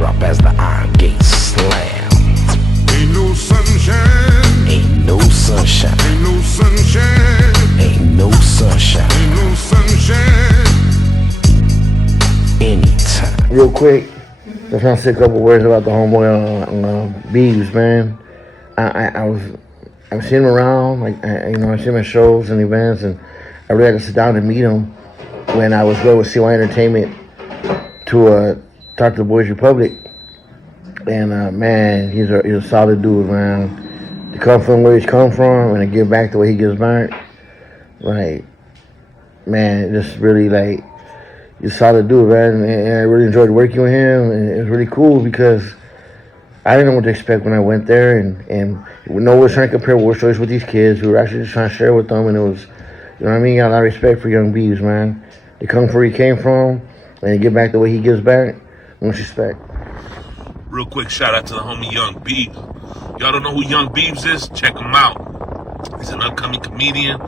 drop as the iron gates slam. Ain't no sunshine. Ain't no sunshine. Ain't no sunshine. Ain't no sunshine. Ain't no sunshine. Anytime. Real quick, just want to say a couple words about the homeboy on Beavz, man. I've seen him around, I've seen him at shows and events, and I really had to sit down and meet him when I was going with CYA Entertainment to talk to the Boys Republic. And man, he's a solid dude, man. To come from where he's come from and to give back the way he gives back, like, man, just really like, he's a solid dude, man. And I really enjoyed working with him, and it was really cool because I didn't know what to expect when I went there, and no one was trying to compare war stories with these kids. We were actually just trying to share with them, and it was, you know what I mean? Got a lot of respect for Young Beavz, man. They come from where he came from, and they give back the way he gives back. Much respect. Real quick shout out to the homie Young Beavz. Y'all don't know who Young Beavz is? Check him out. He's an upcoming comedian.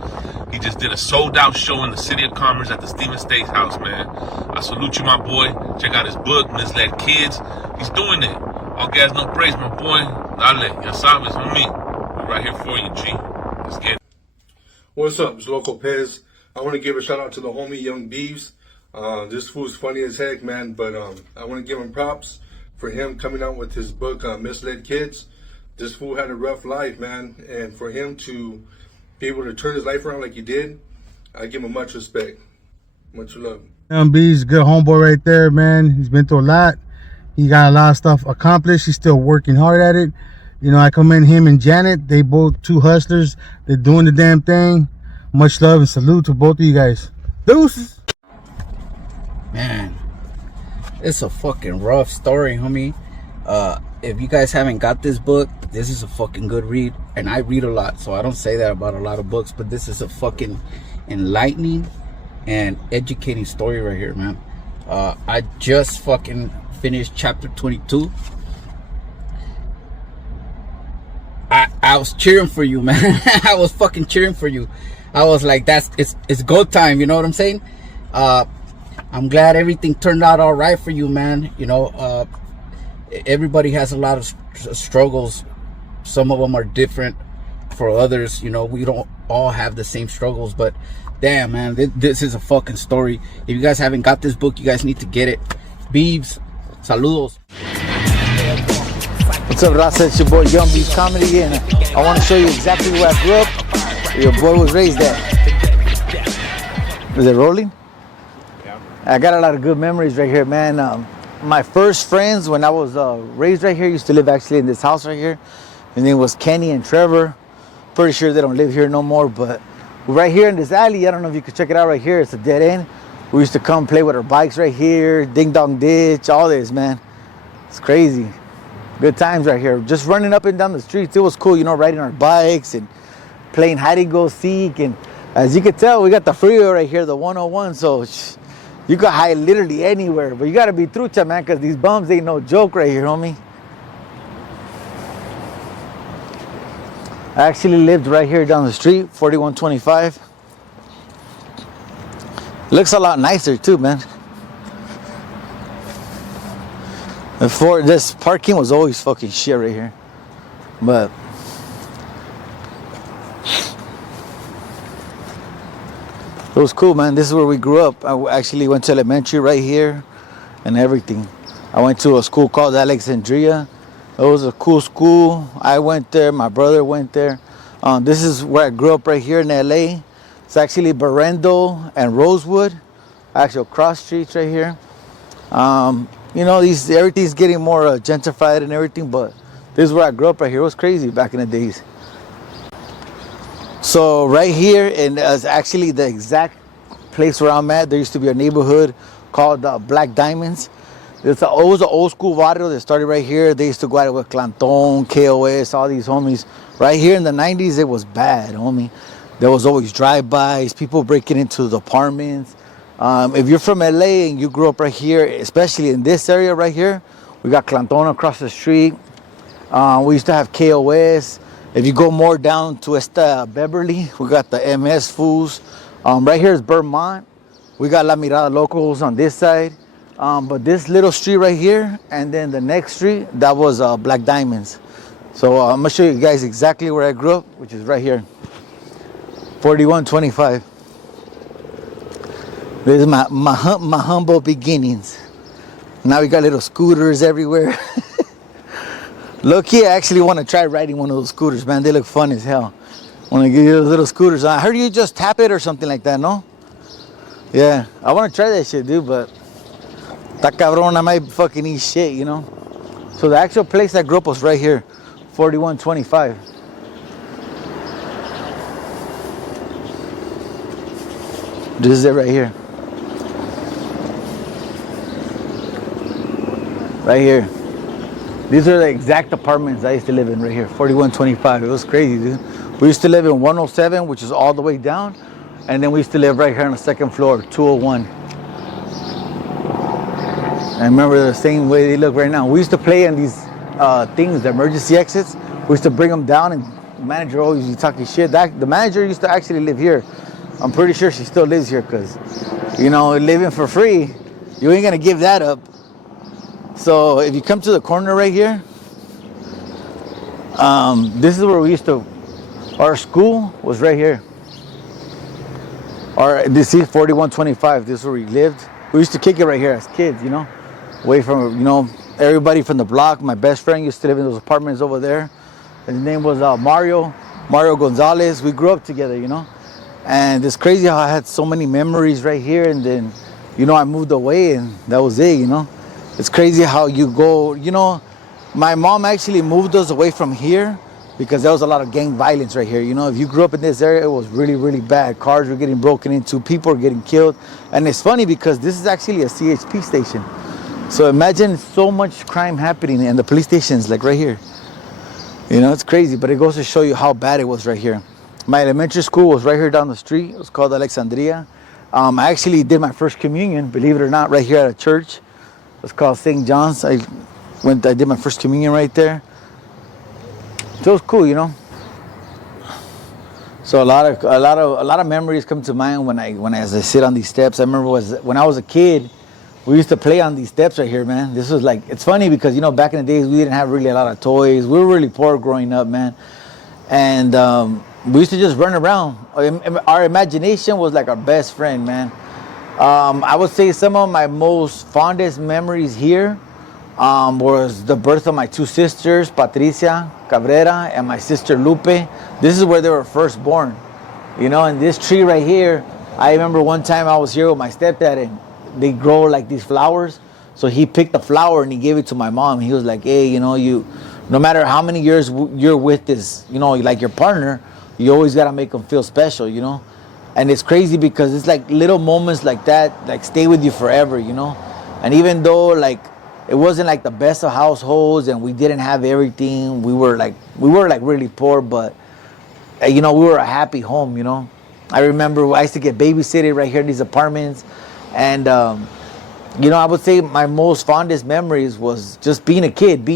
He just did a sold-out show in the City of Commerce at the Stevens Steakhouse, man. I salute you, my boy. Check out his book, Misled Kids. He's doing it. All gas, no praise, my boy. Dale, ya sabes, homie. We're right here for you, G. Let's get it. What's up? It's Loco Pez. I want to give a shout out to the homie Young Beavz. This fool's funny as heck, man, but I want to give him props for him coming out with his book, Misled Kids. This fool had a rough life, man, and for him to be able to turn his life around like he did, I give him much respect. Much love. Young Beavz, good homeboy right there, man. He's been through a lot. He got a lot of stuff accomplished. He's still working hard at it. You know, I commend him and Janet. They both two hustlers. They're doing the damn thing. Much love and salute to both of you guys. Deuces. Man, it's a fucking rough story, homie. If you guys haven't got this book, this is a fucking good read. And I read a lot, so I don't say that about a lot of books, but this is a fucking enlightening and educating story right here, man. I just fucking finished chapter 22. I was cheering for you, man. I was fucking cheering for you. I was like, it's go time, you know what I'm saying? I'm glad everything turned out all right for you, man. You know, everybody has a lot of struggles. Some of them are different for others. You know, we don't all have the same struggles, but damn, man, this is a fucking story. If you guys haven't got this book, you guys need to get it. Beavz, saludos. What's up, Raza? It's your boy Young Beavz Comedy, and I want to show you exactly where I grew up, where your boy was raised at. Is it rolling? Yeah. I got a lot of good memories right here, man. My first friends when I was raised right here used to live actually in this house right here. His name was Kenny and Trevor. Pretty sure they don't live here no more, but right here in this alley, I don't know if you could check it out right here. It's a dead end. We used to come play with our bikes right here, ding dong ditch, all this, man. It's crazy. Good times right here. Just running up and down the streets. It was cool, you know, riding our bikes and playing hide and go seek. And as you can tell, we got the freeway right here, the 101. So you can hide literally anywhere. But you got to be trucha, man, because these bums ain't no joke right here, homie. I actually lived right here down the street, 4125. Looks a lot nicer too, man. Before, this parking was always fucking shit right here. But it was cool, man. This is where we grew up. I actually went to elementary right here and everything. I went to a school called Alexandria. It was a cool school. I went there. My brother went there. This is where I grew up right here in LA. It's actually Berrendo and Rosewood. Actual cross streets right here. You know, everything's getting more gentrified and everything, but this is where I grew up right here. It was crazy back in the days. So right here, and it's actually the exact place where I'm at. There used to be a neighborhood called Black Diamonds. It was an old school barrio that started right here. They used to go out with Clanton, KOS, all these homies. Right here in the 90s, it was bad, homie. There was always drive-bys, people breaking into the apartments. If you're from LA and you grew up right here, especially in this area right here, we got Clanton across the street. We used to have KOS. If you go more down to Beverly, we got the MS fools. Right here is Vermont. We got La Mirada Locals on this side. But this little street right here, and then the next street, that was Black Diamonds. So I'm gonna show you guys exactly where I grew up, which is right here, 4125. This is my humble beginnings. Now we got little scooters everywhere. Look here, I actually want to try riding one of those scooters, man. They look fun as hell. Want to give you those little scooters. I heard you just tap it or something like that, no? Yeah, I want to try that shit, dude, but that cabrón, I might fucking eat shit, you know? So the actual place I grew up was right here, 4125. This is it right here. Right here. These are the exact apartments I used to live in right here, 4125. It was crazy, dude. We used to live in 107, which is all the way down. And then we used to live right here on the second floor, 201. I remember the same way they look right now. We used to play in these things, the emergency exits. We used to bring them down, and the manager always used to talk shit. The manager used to actually live here. I'm pretty sure she still lives here because, you know, living for free, you ain't gonna give that up. So if you come to the corner right here, this is where we used to, our school was right here. This is 4125, this is where we lived. We used to kick it right here as kids, you know, away from, you know, everybody from the block. My best friend used to live in those apartments over there. His name was Mario Gonzalez. We grew up together, you know. And it's crazy how I had so many memories right here, and then, you know, I moved away and that was it, you know. It's crazy how you go, you know, my mom actually moved us away from here because there was a lot of gang violence right here. You know, if you grew up in this area, it was really, really bad. Cars were getting broken into, people were getting killed. And it's funny because this is actually a CHP station. So imagine so much crime happening and the police station's like right here. You know, it's crazy, but it goes to show you how bad it was right here. My elementary school was right here down the street. It was called Alexandria. I actually did my first communion, believe it or not, right here at a church. It's called St. John's. I did my first communion right there. So it was cool, you know. So a lot of memories come to mind when as I sit on these steps. I remember when I was a kid, we used to play on these steps right here, man. This was like, it's funny because, you know, back in the days we didn't have really a lot of toys. We were really poor growing up, man. And we used to just run around. Our imagination was like our best friend, man. I would say some of my most fondest memories here was the birth of my two sisters, Patricia Cabrera and my sister Lupe. This is where they were first born. You know, and this tree right here, I remember one time I was here with my stepdad and they grow like these flowers. So he picked a flower and he gave it to my mom. He was like, hey, you know, no matter how many years you're with this, you know, like your partner, you always got to make them feel special, you know. And it's crazy because it's like little moments like that, like stay with you forever, you know. And even though like it wasn't like the best of households and we didn't have everything, we were like really poor, but you know, we were a happy home, you know. I remember I used to get babysitted right here in these apartments, and you know, I would say my most fondest memories was just being a kid,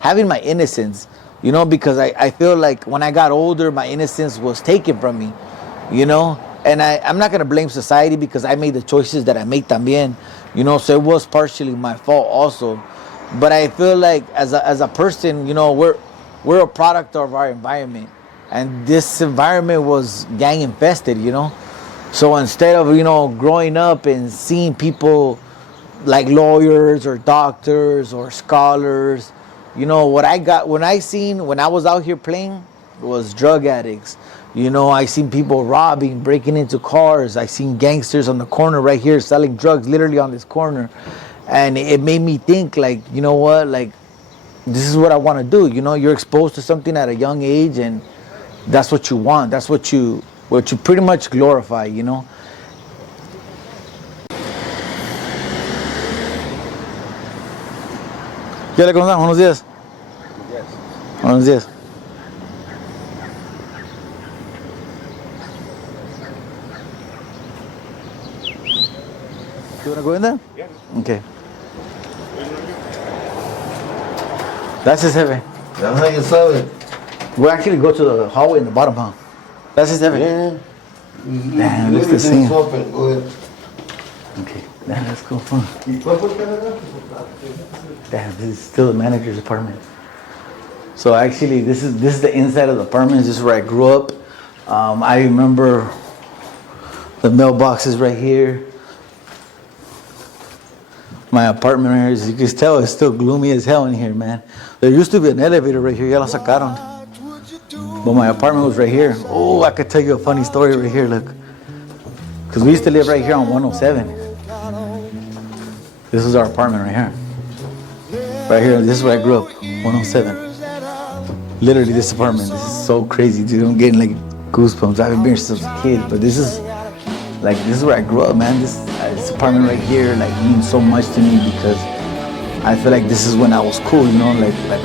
having my innocence, you know, because I feel like when I got older, my innocence was taken from me, you know. And I'm not going to blame society because I made the choices that I made también, you know, so it was partially my fault also. But I feel like as a person, you know, we're a product of our environment. And this environment was gang infested, you know. So instead of, you know, growing up and seeing people like lawyers or doctors or scholars, you know, when I was out here playing was drug addicts. You know, I seen people robbing, breaking into cars. I seen gangsters on the corner right here selling drugs literally on this corner. And it made me think like, you know what, like this is what I want to do. You know, you're exposed to something at a young age and that's what you want. That's what you pretty much glorify, you know. ¿Qué le contamos? Buenos días. Buenos días. You want to go in there? Yeah. Okay. That's his heavy. That's how you saw it. We'll actually go to the hallway in the bottom, huh? That's his heavy. Yeah. Damn, looks the same. Open. Go ahead. Okay. Yeah, that's cool. Huh? Damn, this is still the manager's apartment. So actually, this is the inside of the apartment. This is where I grew up. I remember the mailbox is right here. My apartment right here, as you can tell, it's still gloomy as hell in here, man. There used to be an elevator right here. Ya la sacaron. But my apartment was right here. Oh, I could tell you a funny story right here. Look, because we used to live right here on 107. This is our apartment right here. Right here, this is where I grew up, 107. Literally this apartment. This is so crazy, dude. I'm getting like goosebumps. I haven't been here since I was a kid, but this is where I grew up, man. This apartment right here like means so much to me because I feel like this is when I was cool, you know, like I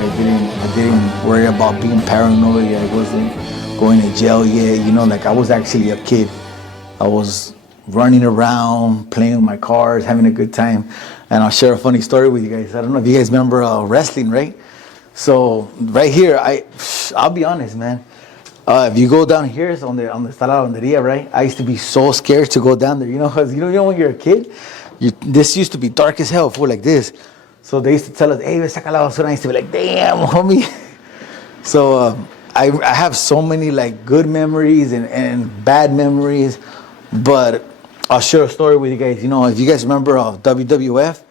didn't worry about being paranoid. I wasn't going to jail yet, you know, like I was actually a kid. I was running around, playing with my cars, having a good time. And I'll share a funny story with you guys. I don't know if you guys remember wrestling, right? So right here, I'll be honest, man. If you go down here, it's on the Sala Lavanderia, right? I used to be so scared to go down there, you know, because you know when you're a kid, this used to be dark as hell, full like this. So they used to tell us, hey, saca la basura. I used to be like, damn, homie. So I have so many like good memories and bad memories, but I'll share a story with you guys. You know, if you guys remember WWF,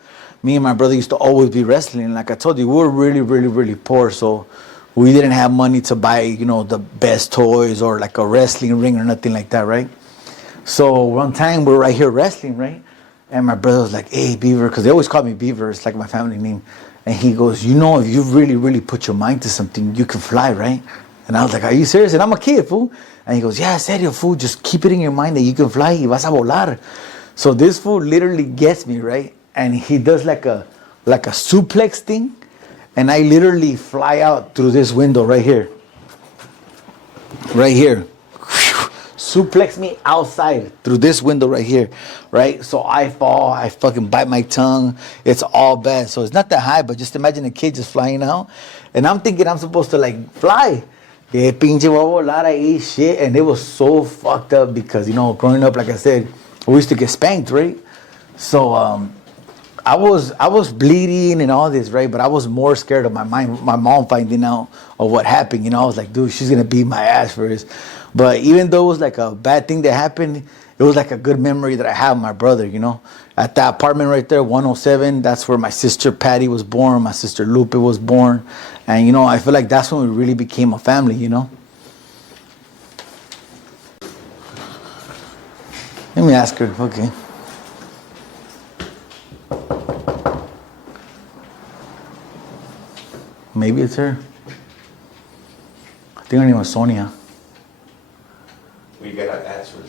me and my brother used to always be wrestling. Like I told you, we were really, really, really poor. So we didn't have money to buy, you know, the best toys or like a wrestling ring or nothing like that, right? So one time we're right here wrestling, right? And my brother was like, hey, Beaver, because they always call me Beaver. It's like my family name. And he goes, you know, if you really, really put your mind to something, you can fly, right? And I was like, are you serious? And I'm a kid, fool. And he goes, yeah, serio, fool. Just keep it in your mind that you can fly. Y vas a volar. So this fool literally gets me, right? And he does like a suplex thing. And I literally fly out through this window right here. Right here. Suplex me outside through this window right here. Right? So I fall. I fucking bite my tongue. It's all bad. So it's not that high, but just imagine a kid just flying out. And I'm thinking I'm supposed to like fly. Yeah, pinche bobo, lot of eat shit. And it was so fucked up because, you know, growing up, like I said, we used to get spanked, right? So I was bleeding and all this, right? But I was more scared of my mom finding out of what happened. You know, I was like, dude, she's gonna beat my ass for this. But even though it was like a bad thing that happened, it was like a good memory that I have with my brother, you know. At that apartment right there, 107, that's where my sister Patty was born, my sister Lupe was born. And, you know, I feel like that's when we really became a family, you know. Let me ask her, okay. Maybe it's her. I think her name was Sonia. We gotta answer it.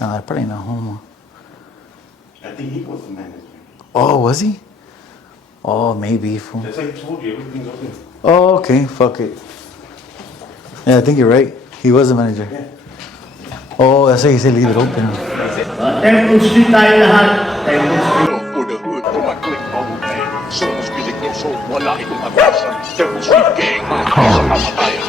No, they're probably not home. I think he was the manager. Oh, was he? Oh, maybe. Fool. That's like I told you, everything's open. Oh, okay. Fuck it. Yeah, I think you're right. He was the manager. Yeah. Oh, that's why he said leave it open. Temple Street tayo lahat. Temple Street. For the hood, for my click, all the gang. So much music, no soul, wala itong atrasan. Temple Street gang, mga kisa kamatayan.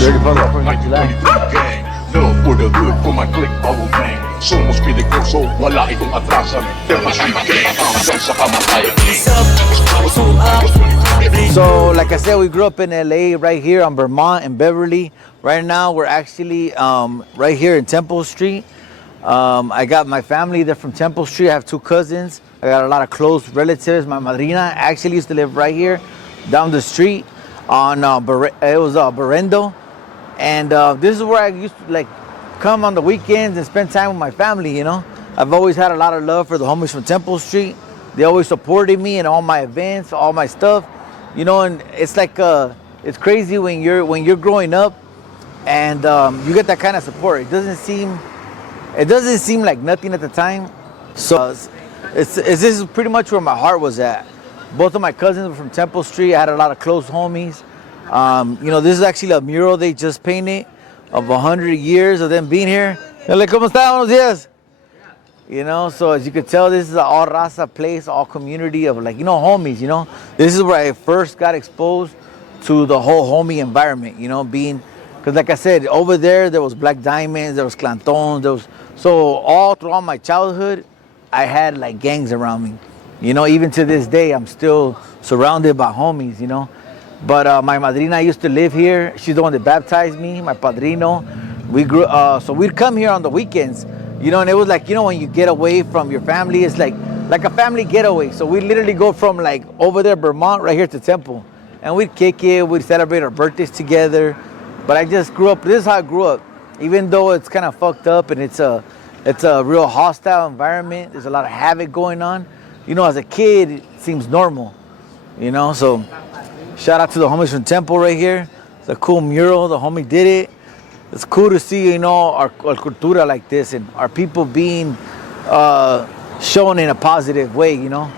Dirty Public for July. Gang, love for the hood, for my click, all the gang. So much music, no soul, wala itong atrasan. Temple Street gang, mga kisa kamatayan. So, like I said, we grew up in LA, right here on Vermont and Beverly. Right now, we're actually right here in Temple Street. I got my family, they're from Temple Street. I have 2 cousins. I got a lot of close relatives. My madrina actually used to live right here down the street on Berendo. And this is where I used to like come on the weekends and spend time with my family, you know. I've always had a lot of love for the homies from Temple Street. They always supported me in all my events, all my stuff, you know. And it's like it's crazy when you're growing up and you get that kind of support. It doesn't seem like nothing at the time. So this is pretty much where my heart was at. Both of my cousins were from Temple Street. I had a lot of close homies. You know, this is actually a mural they just painted of 100 years of them being here. Hola, ¿cómo está? Buenos días. You know, so as you can tell, this is an all raza place, all community of like, you know, homies, you know. This is where I first got exposed to the whole homie environment, you know, being Because like I said, over there was Black Diamonds, there was Clantons, so all throughout my childhood, I had like gangs around me. You know, even to this day, I'm still surrounded by homies, you know. But my madrina used to live here. She's the one that baptized me, my padrino. We grew, so we'd come here on the weekends, you know, and it was like, you know, when you get away from your family, it's like a family getaway. So we literally go from like over there, Vermont, right here to Temple. And we'd kick it, we'd celebrate our birthdays together. But I just grew up, this is how I grew up. Even though it's kind of fucked up and it's a real hostile environment, there's a lot of havoc going on. You know, as a kid, it seems normal, you know? So shout out to the homies from Temple right here. It's a cool mural, the homie did it. It's cool to see, you know, our cultura like this and our people being shown in a positive way, you know?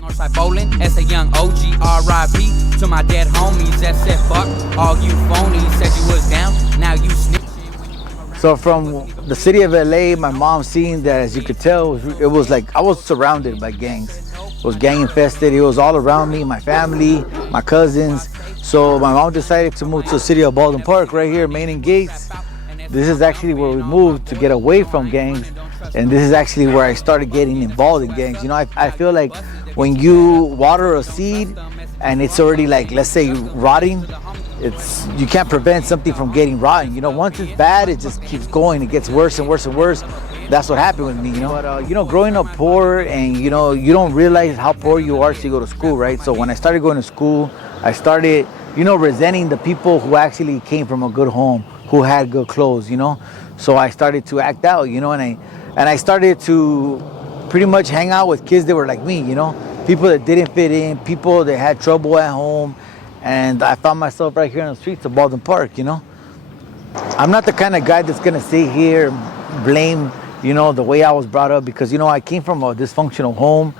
Northside bowling, as a young OG, RIP to my dead homies that said fuck all you phonies, said you was down, now you snitching. So from the city of LA, my mom seen that, as you could tell, it was like I was surrounded by gangs. It was gang infested, it was all around me, my family, my cousins. So my mom decided to move to the city of Baldwin Park right here, Main and Gates. This is actually where we moved to get away from gangs. And this is actually where I started getting involved in gangs. You know, I feel like when you water a seed and it's already like, let's say, rotting, you can't prevent something from getting rotten. You know, once it's bad, it just keeps going. It gets worse and worse and worse. That's what happened with me, you know. But, you know, growing up poor and, you know, you don't realize how poor you are till you go to school, right? So when I started going to school, I started, you know, resenting the people who actually came from a good home, who had good clothes, you know. So I started to act out, you know, and I started to pretty much hang out with kids that were like me, you know, people that didn't fit in, people that had trouble at home. And I found myself right here on the streets of Baldwin Park, you know. I'm not the kind of guy that's gonna sit here and blame, you know, the way I was brought up, because, you know, I came from a dysfunctional home.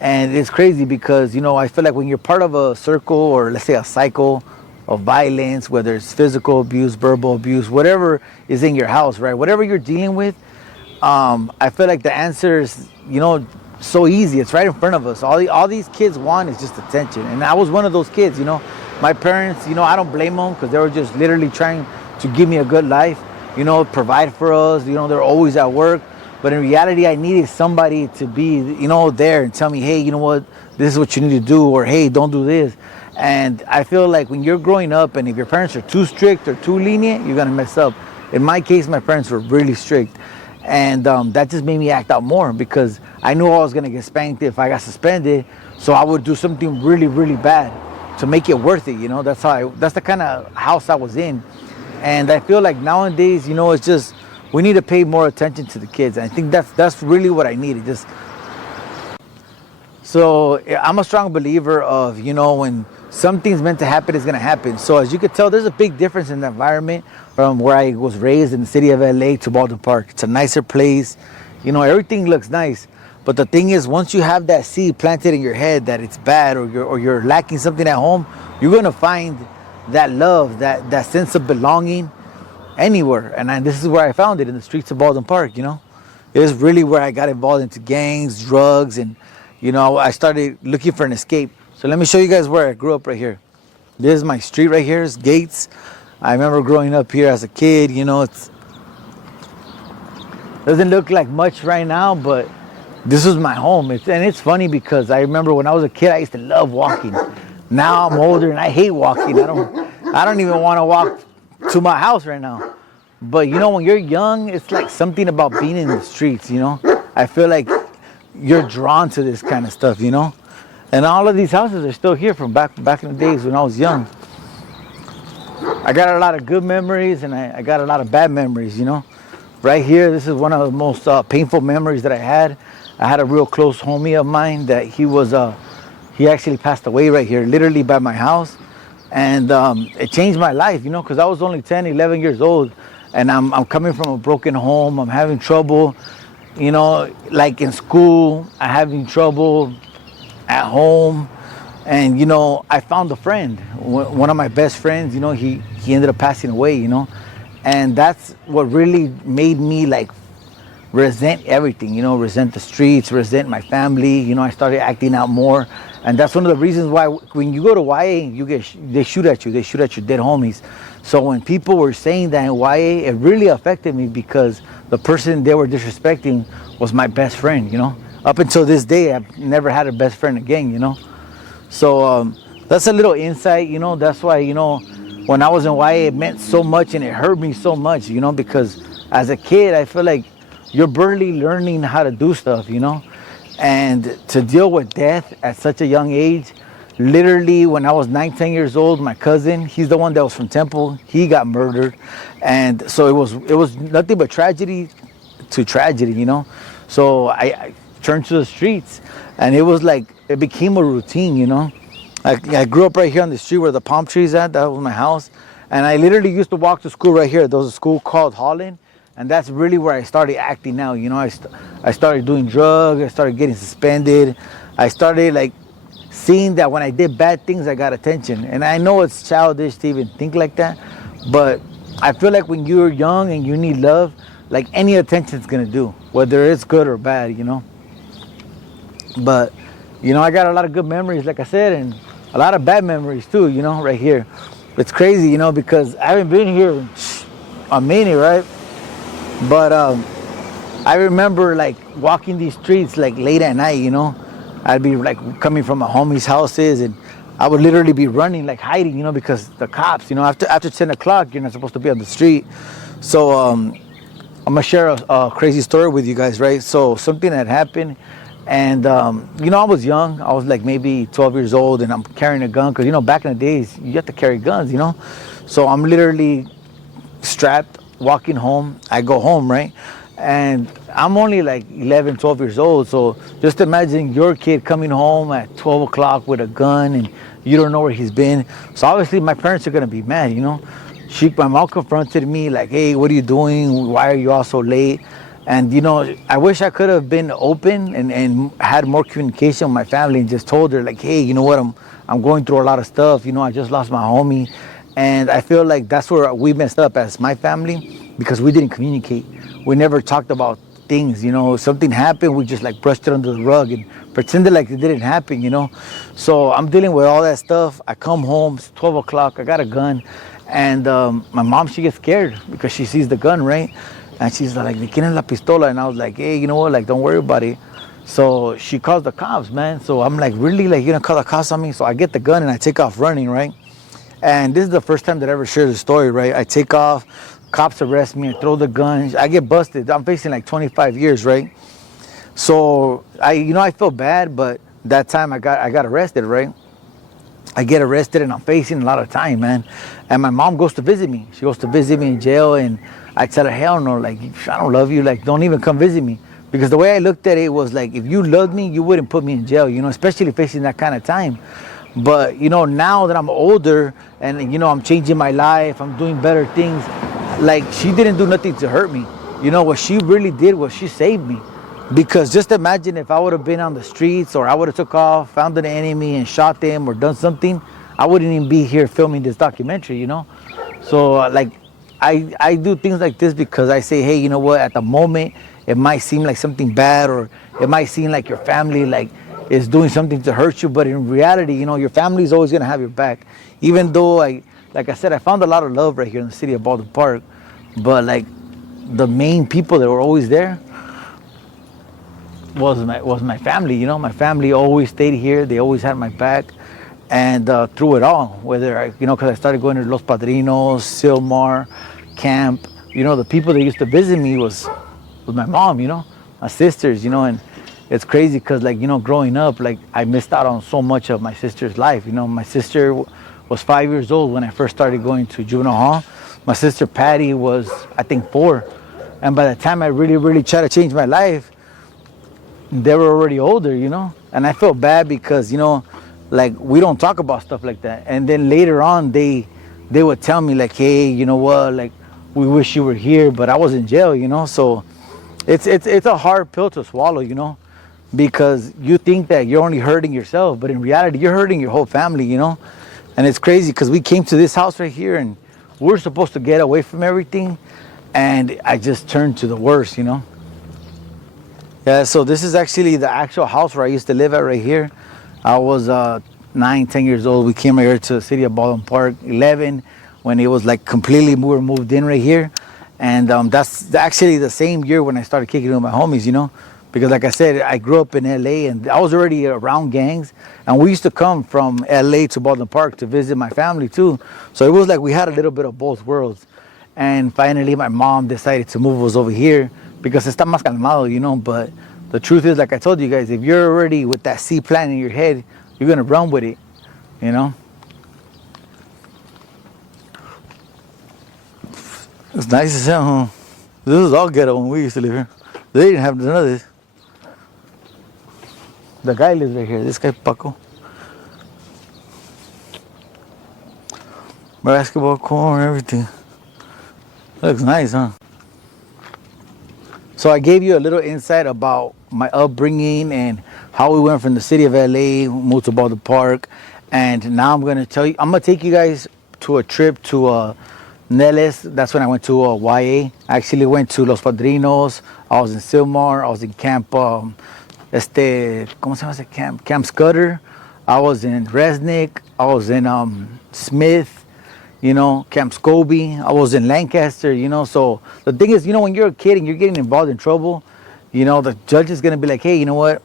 And it's crazy because, you know, I feel like when you're part of a circle, or let's say a cycle of violence, whether it's physical abuse, verbal abuse, whatever is in your house, right? Whatever you're dealing with, I feel like the answer is, you know, so easy. It's right in front of us. All these kids want is just attention. And I was one of those kids, you know. My parents, you know, I don't blame them, because they were just literally trying to give me a good life, you know, provide for us. You know, they're always at work. But in reality, I needed somebody to be, you know, there and tell me, hey, you know what, this is what you need to do, or hey, don't do this. And I feel like when you're growing up, and if your parents are too strict or too lenient, you're gonna mess up. In my case, my parents were really strict. And that just made me act out more, because I knew I was gonna get spanked if I got suspended. So I would do something really, really bad to make it worth it, you know. That's the kind of house I was in. And I feel like nowadays, you know, it's just, we need to pay more attention to the kids. And I think that's really what I needed. So I'm a strong believer of, you know, when something's meant to happen, it's gonna happen. So as you can tell, there's a big difference in the environment from where I was raised in the city of LA to Baldwin Park. It's a nicer place. You know, everything looks nice. But the thing is, once you have that seed planted in your head that it's bad, or you're lacking something at home, you're gonna find that love, that sense of belonging anywhere. And this is where I found it, in the streets of Baldwin Park, you know. It was really where I got involved into gangs, drugs, and, you know, I started looking for an escape. So let me show you guys where I grew up right here. This is my street right here, it's Gates. I remember growing up here as a kid, you know, it doesn't look like much right now, but this was my home. And it's funny because I remember when I was a kid, I used to love walking. Now I'm older and I hate walking. I don't even want to walk to my house right now. But you know, when you're young, it's like something about being in the streets, you know. I feel like you're drawn to this kind of stuff, you know. And all of these houses are still here from back in the days when I was young. I got a lot of good memories and I got a lot of bad memories, you know. Right here, this is one of the most painful memories that I had. I had a real close homie of mine that he actually passed away right here, literally by my house. And it changed my life, you know, because I was only 10, 11 years old. And I'm coming from a broken home. I'm having trouble, you know, like in school. I'm having trouble at home. And, you know, I found a friend, one of my best friends, you know, he ended up passing away, you know. And that's what really made me like resent everything, resent the streets, resent my family. I started acting out more. And that's one of the reasons why when you go to YA, they shoot at you. They shoot at your dead homies. So when people were saying that in YA, it really affected me because the person they were disrespecting was my best friend, Up until this day, I've never had a best friend again, So that's a little insight, That's why, when I was in YA, it meant so much and it hurt me so much, because as a kid, I feel like you're barely learning how to do stuff, And to deal with death at such a young age, literally when I was 9-10 years old, my cousin, he's the one that was from Temple, he got murdered. And so it was nothing but tragedy to tragedy, So I turned to the streets and it was like, it became a routine, I grew up right here on the street where the palm trees at, that was my house. And I literally used to walk to school right here. There was a school called Holland. And that's really where I started acting out. I started doing drugs. I started getting suspended. I started seeing that when I did bad things, I got attention. And I know it's childish to even think like that, but I feel like when you're young and you need love, any attention's gonna do, whether it's good or bad, But, I got a lot of good memories, like I said, and a lot of bad memories too, right here. It's crazy, because I haven't been here a minute, right? But I remember walking these streets late at night, I'd be coming from my homies' houses and I would literally be running, hiding, because the cops, after 10 o'clock, you're not supposed to be on the street. So I'm gonna share a crazy story with you guys, right? So something had happened and, I was young. I was maybe 12 years old and I'm carrying a gun because, back in the days, you have to carry guns, So I'm literally strapped, walking home. I go home, right? And I'm only 11, 12 years old. So just imagine your kid coming home at 12 o'clock with a gun and you don't know where he's been. So obviously my parents are going to be mad, My mom confronted me hey, what are you doing? Why are you all so late? And, I wish I could have been open and had more communication with my family and just told her hey, you know what? I'm going through a lot of stuff. I just lost my homie. And I feel like that's where we messed up as my family because we didn't communicate. We never talked about things, something happened, we just brushed it under the rug and pretended like it didn't happen, So I'm dealing with all that stuff. I come home, it's 12 o'clock, I got a gun. And my mom, she gets scared because she sees the gun, right? And she's like, ¿de quién es la pistola? And I was like, hey, you know what, don't worry about it. So she calls the cops, man. So I'm really, you're gonna call the cops on me? So I get the gun and I take off running, right? And this is the first time that I ever shared the story, right? I take off, cops arrest me, I throw the gun, I get busted. I'm facing 25 years, right? So I feel bad, but that time I got arrested, right? I get arrested and I'm facing a lot of time, man. And my mom goes to visit me. She goes to visit me in jail and I tell her, hell no, I don't love you, don't even come visit me. Because the way I looked at it was if you loved me, you wouldn't put me in jail, especially facing that kind of time. But, now that I'm older and, I'm changing my life, I'm doing better things, she didn't do nothing to hurt me. What she really did was she saved me. Because just imagine if I would have been on the streets or I would have took off, found an enemy and shot them or done something, I wouldn't even be here filming this documentary, So, I do things like this because I say, hey, you know what, at the moment, it might seem like something bad or it might seem like your family, is doing something to hurt you, but in reality, your family is always gonna have your back. Even though like I said, I found a lot of love right here in the city of Baldwin Park, but the main people that were always there was my family. My family always stayed here. They always had my back, and through it all, whether because I started going to Los Padrinos, Silmar, camp. The people that used to visit me was my mom. My sisters. And it's crazy because growing up, I missed out on so much of my sister's life. My sister was 5 years old when I first started going to juvenile hall. My sister Patty was, I think, 4. And by the time I really, really tried to change my life, they were already older, And I felt bad because, we don't talk about stuff like that. And then later on, they would tell me hey, you know what, we wish you were here, but I was in jail, So it's a hard pill to swallow, because you think that you're only hurting yourself, but in reality, you're hurting your whole family, And it's crazy because we came to this house right here and we're supposed to get away from everything. And I just turned to the worst, Yeah, so this is actually the actual house where I used to live at right here. I was 9, 10 years old. We came here to the city of Baldwin Park, 11, when it was like completely moved in right here. And that's actually the same year when I started kicking it with my homies, you know? Because like I said, I grew up in LA and I was already around gangs. And we used to come from LA to Baldwin Park to visit my family too. So it was like we had a little bit of both worlds. And finally my mom decided to move us over here because está más calmado, you know? But the truth is, like I told you guys, if you're already with that C plan in your head, you're gonna run with it, you know? It's nice as hell, huh? This was all ghetto when we used to live here. They didn't have none of this. The guy lives right here, this guy Paco. Basketball court, everything. Looks nice, huh? So I gave you a little insight about my upbringing and how we went from the city of LA, moved to Baldwin Park, and now I'm gonna take you guys to a trip to Nellis. That's when I went to YA. I actually went to Los Padrinos. I was in Silmar. I was in Camp, ¿cómo se llama ese camp? Camp Scudder. I was in Resnick. I was in Smith. You know, Camp Scobie. I was in Lancaster, you know. So the thing is, you know, when you're a kid and you're getting involved in trouble, you know, the judge is going to be like, hey, you know what?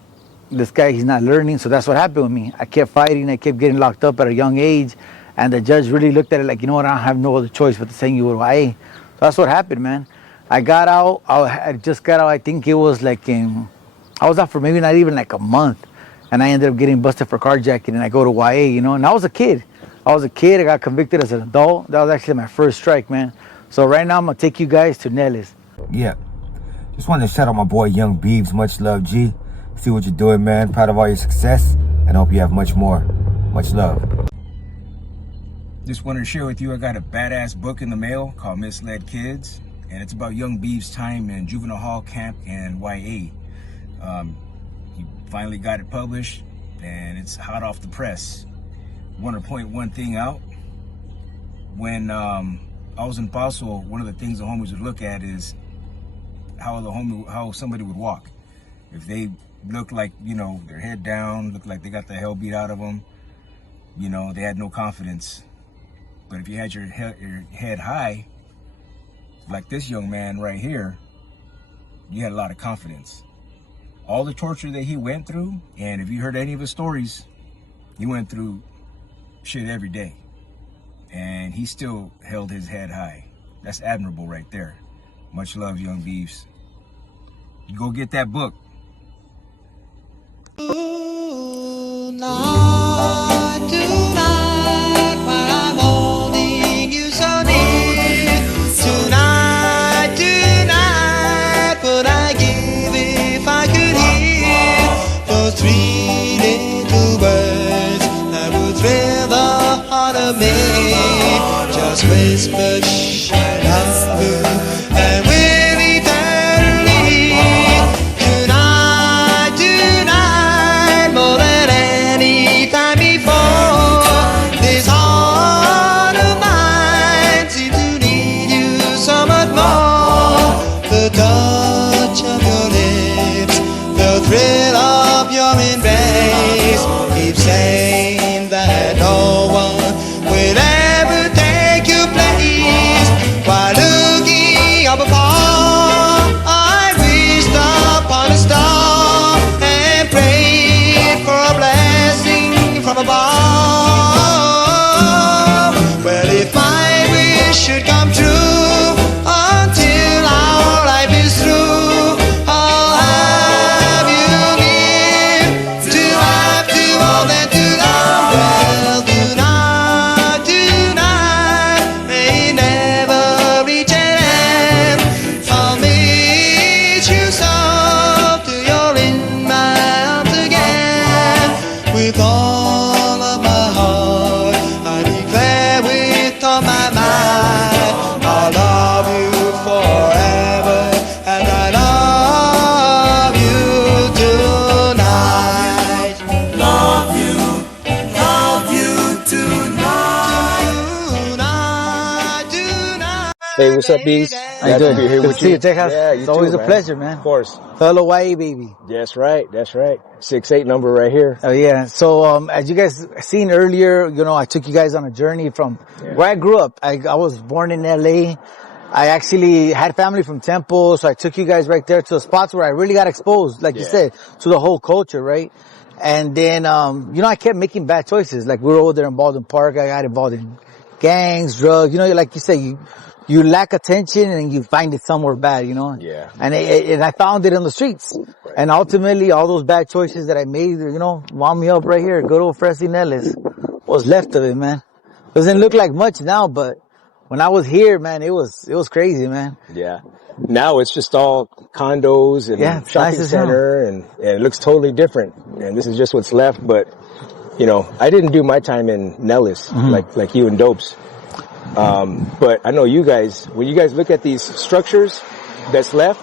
This guy, he's not learning. So that's what happened with me. I kept fighting. I kept getting locked up at a young age. And the judge really looked at it like, you know what? I don't have no other choice but to send you to YA. So that's what happened, man. I got out. I just got out. I think it was like I was out for maybe not even like a month. And I ended up getting busted for carjacking. And I go to YA, you know. And I was a kid. I got convicted as an adult. That was actually my first strike, man. So right now I'm gonna take you guys to Nellis. Yeah. Just wanted to shout out my boy Young Beavz. Much love, G. See what you're doing, man. Proud of all your success. And I hope you have much more. Much love. Just wanted to share with you, I got a badass book in the mail called Misled Kids. And it's about Young Beavz' time in juvenile hall camp and YA. He finally got it published and it's hot off the press. Want to point one thing out. When I was in Paso, one of the things the homies would look at is how somebody would walk. If they looked like, you know, their head down, looked like they got the hell beat out of them, you know, they had no confidence. But if you had your head high, like this young man right here, you had a lot of confidence. All the torture that he went through, and if you heard any of his stories, he went through shit every day. And he still held his head high. That's admirable right there. Much love, Young Beavz. You go get that book. Just whispered, I love you, and when eternally tonight. Hey, what's up, Beavz? How you doing? Glad to be here Good with to see you, Texas. Yeah, It's always a pleasure, man. Of course. Fellow YA baby. That's right. That's right. 6'8" number right here. Oh yeah. So as you guys seen earlier, you know, I took you guys on a journey from where I grew up. I was born in LA. I actually had family from Temple, so I took you guys right there to the spots where I really got exposed, like you said, to the whole culture, right? And then, you know, I kept making bad choices. Like we were over there in Baldwin Park. I got involved in gangs, drugs. You know, like you said, you lack attention and you find it somewhere bad, you know? Yeah. And I found it in the streets. Right. And ultimately, all those bad choices that I made, you know, wound me up right here. Good old Fresi Nellis. What's left of it, man. Doesn't look like much now, but when I was here, man, it was crazy, man. Yeah. Now it's just all condos and shopping center and it looks totally different. And this is just what's left. But, you know, I didn't do my time in Nellis like you and Dopes. But I know you guys, when you guys look at these structures that's left,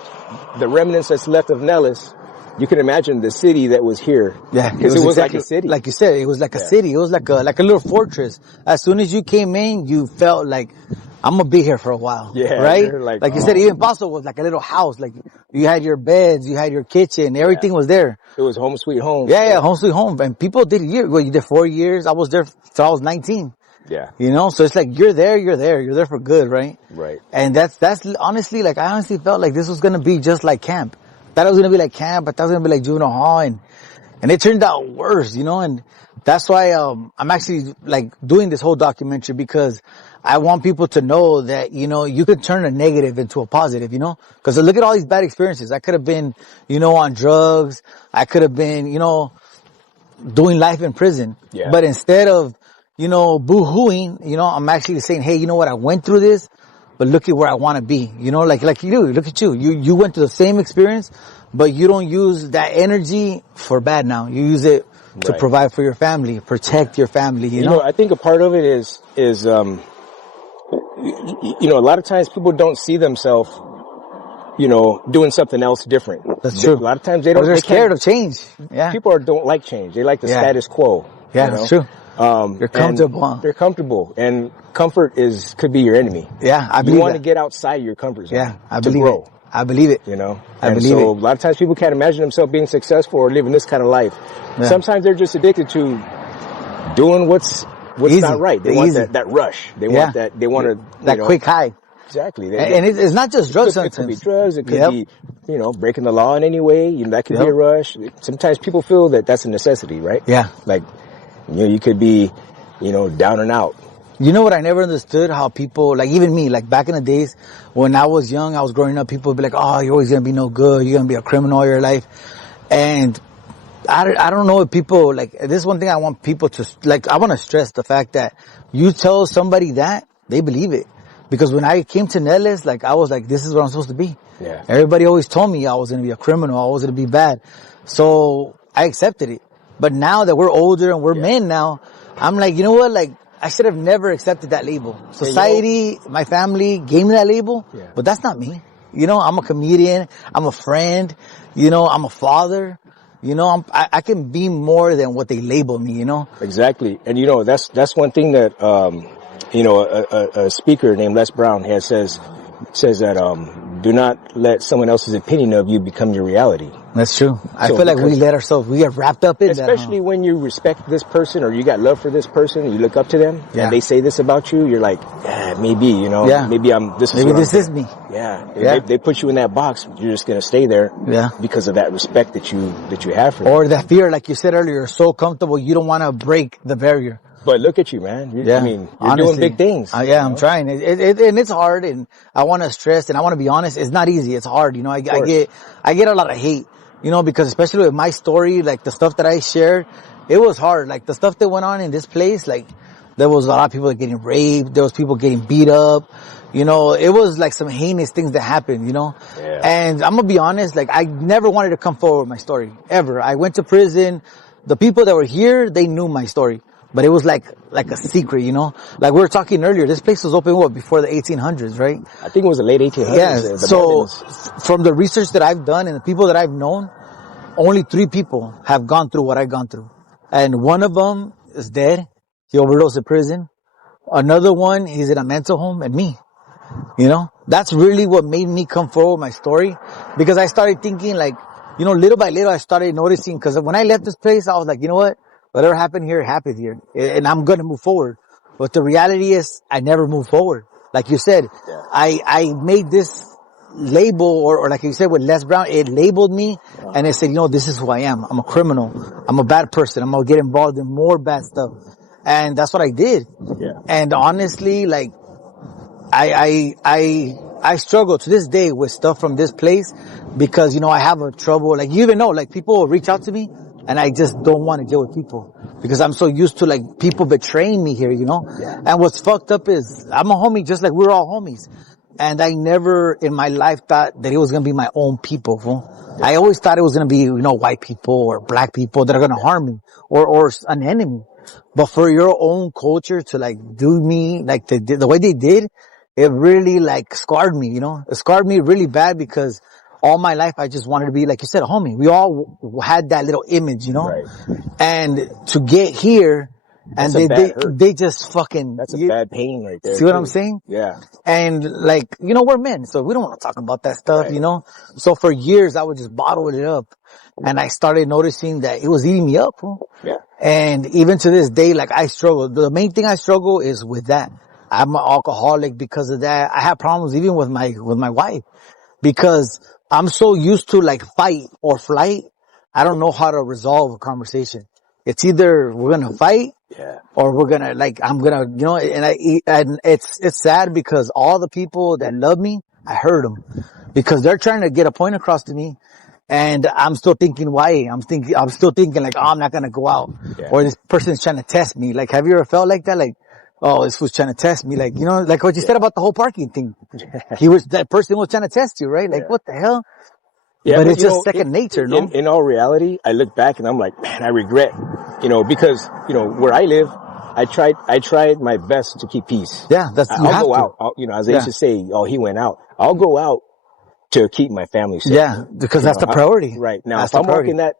the remnants that's left of Nellis, you can imagine the city that was here. Yeah. Because it was exactly like a city. Like you said, it was like a city. It was like a little fortress. As soon as you came in, you felt like, I'm gonna be here for a while. Yeah. Right? Like you said, even Paso was like a little house. Like you had your beds, you had your kitchen, everything was there. It was home sweet home. Yeah, home sweet home. And people did you did 4 years. I was there till I was 19. Yeah. You know, so it's like, you're there for good, right? Right. And that's honestly, like, I honestly felt like this was gonna be just like camp. Thought it was gonna be like camp, I thought it was gonna be like juvenile hall, and it turned out worse, you know, and that's why, I'm actually like doing this whole documentary, because I want people to know that, you know, you could turn a negative into a positive, you know, cause look at all these bad experiences. I could have been, you know, on drugs. I could have been, you know, doing life in prison. Yeah. But instead of, you know, boo-hooing, you know, I'm actually saying, hey, you know what? I went through this, but look at where I want to be. You know, like you do. Look at you. You went through the same experience, but you don't use that energy for bad now. You use it to provide for your family, protect your family, you know? I think a part of it is, you know, a lot of times people don't see themselves, you know, doing something else different. That's true. A lot of times they're scared of change. Yeah. People don't like change. They like the status quo. Yeah, you know? that's true. You're comfortable. They're comfortable, and comfort could be your enemy. Yeah, I believe you want to get outside your comfort zone. Yeah, I believe grow. it. I believe it. You know, I believe it. A lot of times people can't imagine themselves being successful or living this kind of life. Yeah. Sometimes they're just addicted to doing what's not right. They want that rush. They want that. They want that quick high. Exactly. And it's not just drugs. It could be drugs. It could be, you know, breaking the law in any way. You know, that could be a rush. Sometimes people feel that that's a necessity, right? Yeah. Like, you know, you could be, you know, down and out. You know what? I never understood how people, like even me, like back in the days when I was young, I was growing up, people would be like, oh, you're always going to be no good. You're going to be a criminal all your life. And I don't know if people, like, this is one thing I want people to, like, I want to stress the fact that you tell somebody that, they believe it. Because when I came to Nellis, like, I was like, this is what I'm supposed to be. Yeah. Everybody always told me I was going to be a criminal. I was going to be bad. So I accepted it. But now that we're older and we're men now, I'm like, you know what? Like, I should have never accepted that label. Society, my family gave me that label, but that's not me. You know, I'm a comedian. I'm a friend. You know, I'm a father. You know, I can be more than what they label me, you know? Exactly. And, you know, that's one thing that, you know, a speaker named Les Brown says that, do not let someone else's opinion of you become your reality. That's true. I feel like we get wrapped up in that. Especially when you respect this person or you got love for this person, you look up to them and they say this about you, you're like, maybe, you know, maybe this is me. Yeah. They put you in that box, you're just going to stay there because of that respect that you have for them. Or that fear, like you said earlier, you're so comfortable, you don't want to break the barrier. But look at you, man. I mean, you're doing big things. I'm trying. And it's hard, and I want to stress, and I want to be honest, it's not easy. It's hard. You know, I get a lot of hate, you know, because especially with my story, like the stuff that I shared, it was hard. Like the stuff that went on in this place, like there was a lot of people getting raped. There was people getting beat up. You know, it was like some heinous things that happened, you know? Yeah. And I'm going to be honest, like I never wanted to come forward with my story, ever. I went to prison. The people that were here, they knew my story. But it was like a secret, you know? Like we were talking earlier, this place was open, before the 1800s, right? I think it was the late 1800s. Yeah, so from the research that I've done and the people that I've known, only 3 people have gone through what I've gone through. And one of them is dead. He overdosed in prison. Another one, he's in a mental home, and me. You know, that's really what made me come forward with my story, because I started thinking like, you know, little by little I started noticing, because when I left this place, I was like, you know what, whatever happened here, happened here, and I'm going to move forward. But the reality is I never moved forward. Like you said, I made this label, or like you said with Les Brown, it labeled me, and it said, you know, this is who I am. I'm a criminal. I'm a bad person. I'm going to get involved in more bad stuff. And that's what I did. Yeah. And honestly, like, I struggle to this day with stuff from this place, because, you know, I have a trouble. Like, you even know, like, people will reach out to me and I just don't want to deal with people because I'm so used to like people betraying me here, you know? Yeah. And what's fucked up is I'm a homie just like we're all homies. And I never in my life thought that it was going to be my own people, fool. I always thought it was going to be, you know, white people or black people that are going to harm me or an enemy. But for your own culture to like do me like they did, the way they did, it really like scarred me, you know? It scarred me really bad because all my life I just wanted to be, like you said, a homie. We all had that little image, you know? Right. And to get here, and they just fucking... That's a bad pain right there. See what I'm saying? Yeah. And like, you know, we're men, so we don't want to talk about that stuff, you know? So for years I would just bottle it up. And I started noticing that it was eating me up, fool. Yeah. And even to this day, like I struggle. The main thing I struggle is with that. I'm an alcoholic because of that. I have problems even with my wife because I'm so used to like fight or flight. I don't know how to resolve a conversation. It's either we're going to fight or we're going to like, I'm going to, you know, and it's sad because all the people that love me, I hurt them because they're trying to get a point across to me. And I'm still thinking, why? I'm still thinking like, oh, I'm not going to go out or this person's trying to test me. Like, have you ever felt like that? Like, oh, this was trying to test me. Like, you know, like what you said about the whole parking thing. That person was trying to test you, right? Like, what the hell? Yeah, but it's just second nature, no? In all reality, I look back and I'm like, man, I regret, you know, because, you know, where I live, I tried my best to keep peace. Yeah, I'll go out, you know, as they used to say, oh, he went out. I'll go out to keep my family safe. Yeah, because that's the priority. Right. Now, if I'm walking that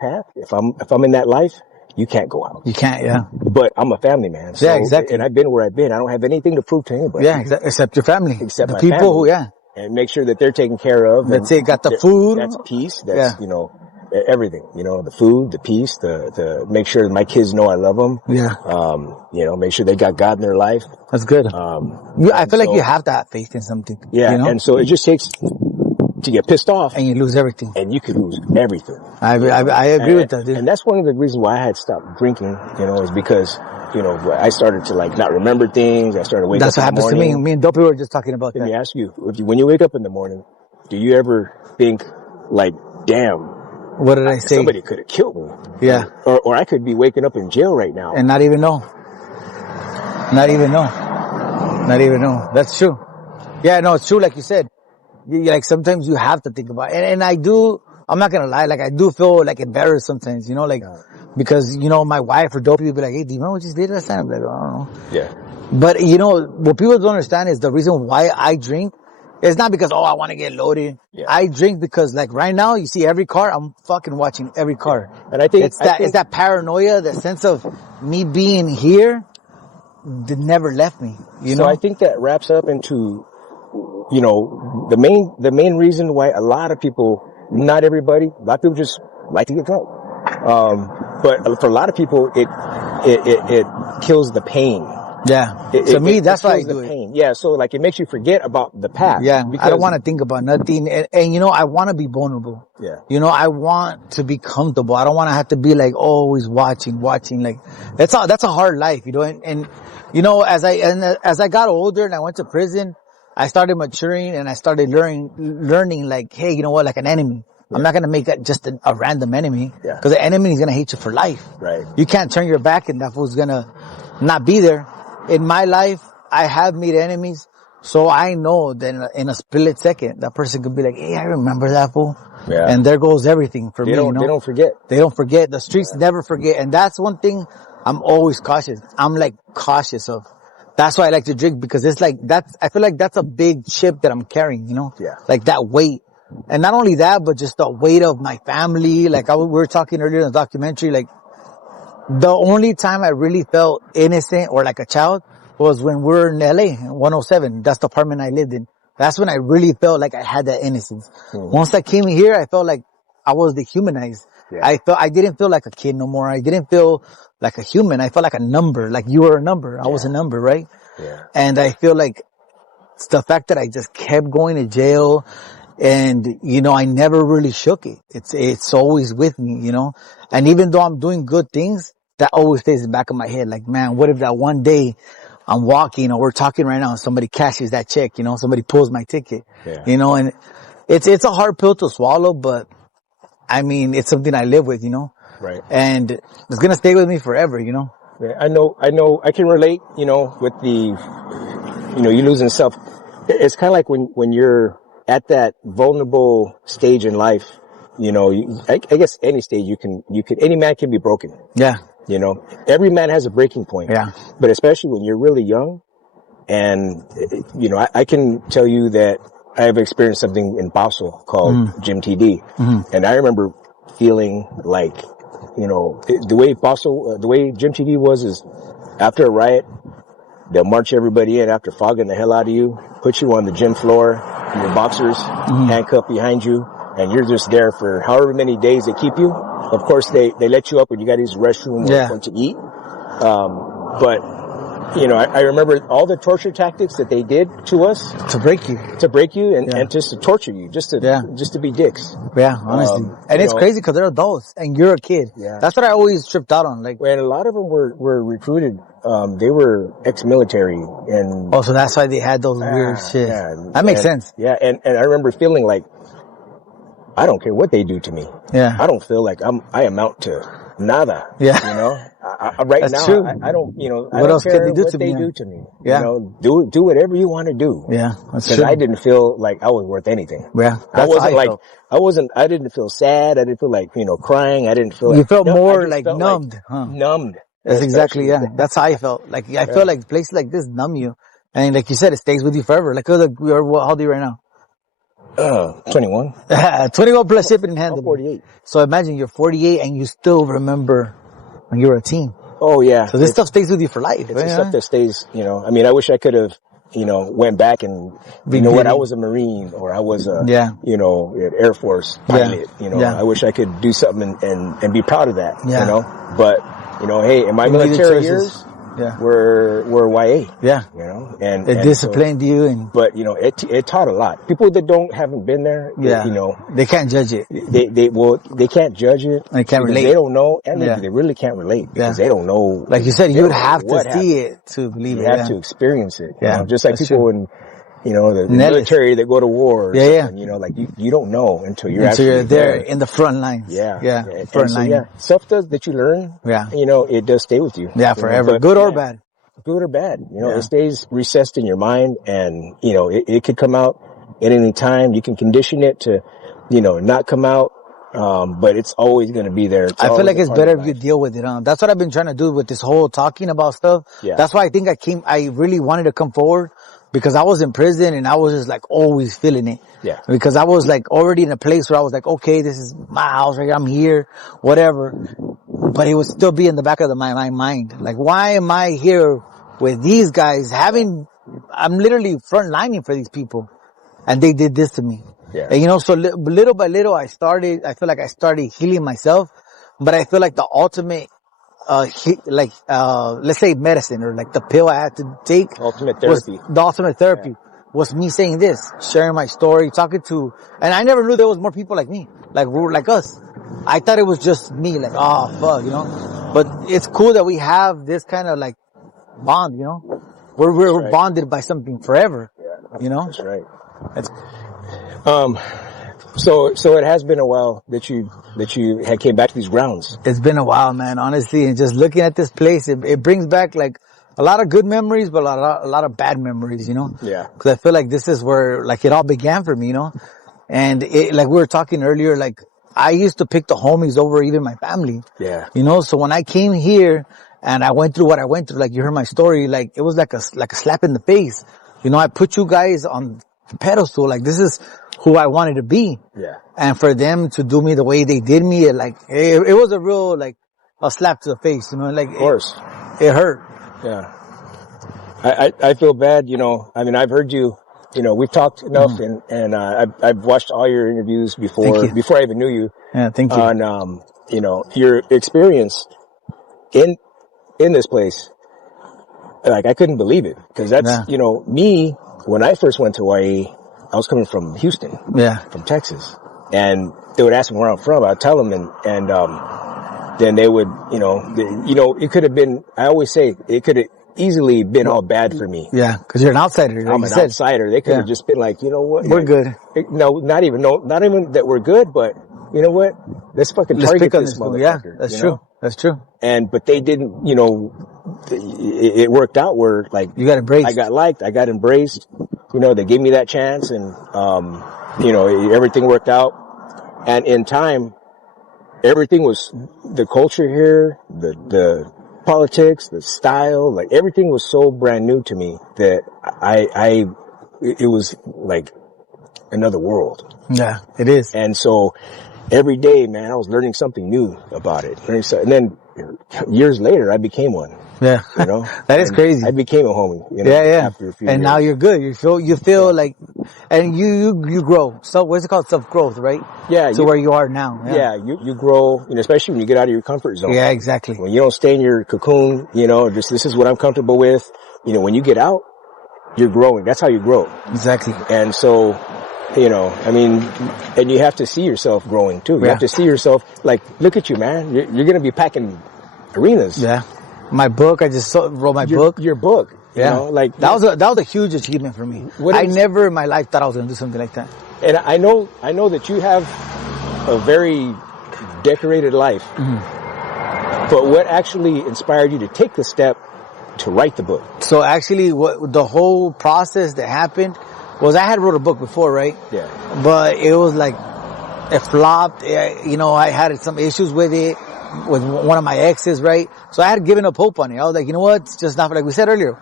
path, if I'm in that life, you can't go out. You can't, yeah. But I'm a family man. So, yeah, exactly. And I've been where I've been. I don't have anything to prove to anybody. Yeah, except your family. Except the my people family. Who, yeah. And make sure that they're taken care of. That's it. Got the food. That's peace. That's, you know, everything. You know, the food, the peace, the make sure that my kids know I love them. Yeah. You know, make sure they got God in their life. That's good. I feel like you have to have faith in something. Yeah. You know? And so it just takes to get pissed off. And you lose everything. And you could lose everything. I agree with that, dude. And that's one of the reasons why I had stopped drinking, you know, is because, you know, I started to like not remember things. I started waking up in the morning. That's what happens to me. Me and Dopey were just talking about that. Let me ask you, when you wake up in the morning, do you ever think like, damn, what did I say? Somebody could have killed me. Yeah. Or I could be waking up in jail right now. And not even know. Not even know. That's true. Yeah, no, it's true. Like you said, like sometimes you have to think about it. And I'm not going to lie. Like I do feel like embarrassed sometimes, you know, like, because, you know, my wife or Dopey would be like, hey, do you remember what you did last time? I'm like, I don't know. Yeah. But you know, what people don't understand is the reason why I drink. It's not because, I want to get loaded. Yeah. I drink because like right now, you see every car, I'm fucking watching every car. And I think it's that paranoia, the sense of me being here that never left me, you know? So I think that wraps up into, you know, the main reason why a lot of people, not everybody, a lot of people just like to get drunk. But for a lot of people, it kills the pain. Yeah. To me, that's why I do it. Yeah. So like it makes you forget about the past. Yeah. I don't want to think about nothing. And you know, I want to be vulnerable. Yeah. You know, I want to be comfortable. I don't want to have to be like always watching. Like that's a hard life, you know, and you know, as I got older and I went to prison, I started maturing and I started learning like, hey, you know what, like an enemy. Yeah. I'm not going to make that just a random enemy. Yeah. Because the enemy is going to hate you for life. Right. You can't turn your back and that fool's going to not be there. In my life, I have made enemies, so I know that in a split second, that person could be like, hey, I remember that fool. Yeah. And there goes everything for me, you know? They don't forget. They don't forget. The streets never forget. And that's one thing I'm always cautious. I'm like cautious of. That's why I like to drink, because it's like I feel like that's a big chip that I'm carrying, you know? Yeah. Like that weight. And not only that, but just the weight of my family. Like we were talking earlier in the documentary, like, the only time I really felt innocent or like a child was when we were in LA, 107. That's the apartment I lived in. That's when I really felt like I had that innocence. Once I came here, I felt like I was dehumanized. Yeah. I didn't feel like a kid no more. I didn't feel like a human. I felt like a number, like you were a number. I was a number, right? Yeah. And I feel like it's the fact that I just kept going to jail and, you know, I never really shook it. It's always with me, you know, and even though I'm doing good things, that always stays in the back of my head. Like, man, what if that one day I'm walking or we're talking right now and somebody cashes that check, you know, somebody pulls my ticket, you know, and it's a hard pill to swallow, but I mean, it's something I live with, you know, right. And it's going to stay with me forever, you know. Yeah, I know, I can relate, you know, with the, you know, you losing self. It's kind of like when you're at that vulnerable stage in life, you know, I guess any stage any man can be broken. Yeah. You know, every man has a breaking point. Yeah. But especially when you're really young and, you know, I can tell you that I have experienced something in Basel called Jim TD. And I remember feeling like, you know, the way Jim TD was is after a riot, they'll march everybody in after fogging the hell out of you, put you on the gym floor, your boxers handcuffed behind you, and you're just there for however many days they keep you. Of course, they let you up when you got to use the restroom or to eat. But, you know, I remember all the torture tactics that they did to us. To break you. And just to torture you, just to be dicks. Yeah, honestly. And it's crazy because they're adults and you're a kid. Yeah. That's what I always tripped out on. Like, when a lot of them were recruited, they were ex-military and. Oh, so that's why they had those weird shit. Yeah, that makes sense. Yeah. And I remember feeling like, I don't care what they do to me. Yeah. I don't feel like I amount to nada. Yeah. You know, right That's now, true. I don't, you know, I What don't else care can they do what to they me? do to me. Yeah. You know, do whatever you want to do. Yeah. That's Because true. I didn't feel like I was worth anything. Yeah. I That's how wasn't I didn't feel sad. I didn't feel like, you know, crying. I didn't feel You like. felt no, more I just like felt numbed, huh? Numbed. That's exactly, Especially. That's how I felt. Like, I feel like places like this numb you. And like you said, it stays with you forever. Like, how old are you right now? 21. 21 plus shipping and I'm handling. 48. So imagine you're 48 and you still remember when you were a teen. Oh yeah. So this stuff stays with you for life. It's right? the stuff that stays, you know, I mean, I wish I could have, you know, went back and, you know what, I was a Marine or I was a, you know, Air Force pilot, you know, I wish I could do something and be proud of that, you know, but, you know, hey, in my military years, were YA, you know, and it disciplined you and, but you know, it taught a lot. People that haven't been there, you know, they can't judge it. They can't judge it. They can't relate. They don't know, and they really can't relate because they don't know. Like you said, you would have to see it to believe it. You have to experience it. Yeah, you know? Just like people in, you know, the military that go to war. And, you know, like you don't know until you're actually there in the front lines. Yeah. Front line. Stuff that you learn. You know, it does stay with you. Yeah, forever. Good or bad. Good or bad. You know, it stays recessed in your mind, and you know, it could come out at any time. You can condition it to, you know, not come out. But it's always going to be there. I feel like it's better if you deal with it. That's what I've been trying to do with this whole talking about stuff. Yeah. That's why I think I really wanted to come forward because I was in prison and I was just like always feeling it. Yeah. Because I was like already in a place where I was like, okay, this is my house right here. I'm here, whatever. But it would still be in the back of my mind. Like, why am I here with these guys I'm literally front lining for these people and they did this to me. Yeah. And you know, so little by little, I feel like I started healing myself, but I feel like the ultimate, let's say medicine or like the pill I had to take. Ultimate therapy. The ultimate therapy was me saying this, sharing my story, talking to, and I never knew there was more people like me, like us. I thought it was just me, like, oh fuck, you know, but it's cool that we have this kind of like bond, you know, we're bonded by something forever, you know? That's right. So it has been a while that you had came back to these grounds. It's been a while, man, honestly, and just looking at this place, it brings back like a lot of good memories, but a lot of bad memories, you know? Yeah. Cause I feel like this is where like it all began for me, you know? And like we were talking earlier, like I used to pick the homies over even my family. Yeah. You know, so when I came here and I went through what I went through, like you heard my story, like it was like a slap in the face. You know, I put you guys on the pedestal, like this is who I wanted to be. Yeah. And for them to do me the way they did me, it was a real, like, a slap to the face, you know, like. Of course. It hurt. Yeah. I feel bad, you know. I mean, I've heard you, you know, we've talked enough, and I've watched all your interviews before I even knew you. Yeah, thank you. On you know, your experience in this place. Like, I couldn't believe it, because that's you know, me when I first went to YA, I was coming from Houston, from Texas, and they would ask me where I'm from. I'd tell them, and then they would, you know, it could have been. I always say it could have easily been all bad for me. Yeah, because you're an outsider. Like I'm an outsider. They could have just been like, you know what, we're good. No, not even that we're good, but you know what? Let's fucking target this motherfucker. Yeah, that's true. Know? That's true. But they didn't, you know, it worked out where, like, you got embraced. I got liked. I got embraced. You know, they gave me that chance, and, you know, everything worked out. And in time, everything was, the culture here, the politics, the style, like, everything was so brand new to me that it was like another world. Yeah, it is. And so every day, man, I was learning something new about it. And then years later, I became one. Yeah. You know? That is crazy. I became a homie. You know, yeah. After a few and years. now you're good. You feel like, and you grow. So what's it called? Self-growth, right? Yeah. To where you are now. Yeah. You grow, you know, especially when you get out of your comfort zone. Yeah, exactly. When you don't stay in your cocoon, you know, just this is what I'm comfortable with. You know, when you get out, you're growing. That's how you grow. Exactly. And so, you know, I mean, and you have to see yourself growing too. You have to see yourself, like, look at you, man. You're going to be packing arenas. Yeah. My book, I just wrote my book. Your book. Yeah. You know, like, that was a huge achievement for me. I never in my life thought I was going to do something like that. And I know that you have a very decorated life. Mm-hmm. But what actually inspired you to take the step to write the book? So actually, what the whole process that happened was, I had wrote a book before, right? Yeah. But it was like, it flopped. You know, I had some issues with it, with one of my exes, right? So I had given up hope on it. I was like, you know what? It's just not, like we said earlier,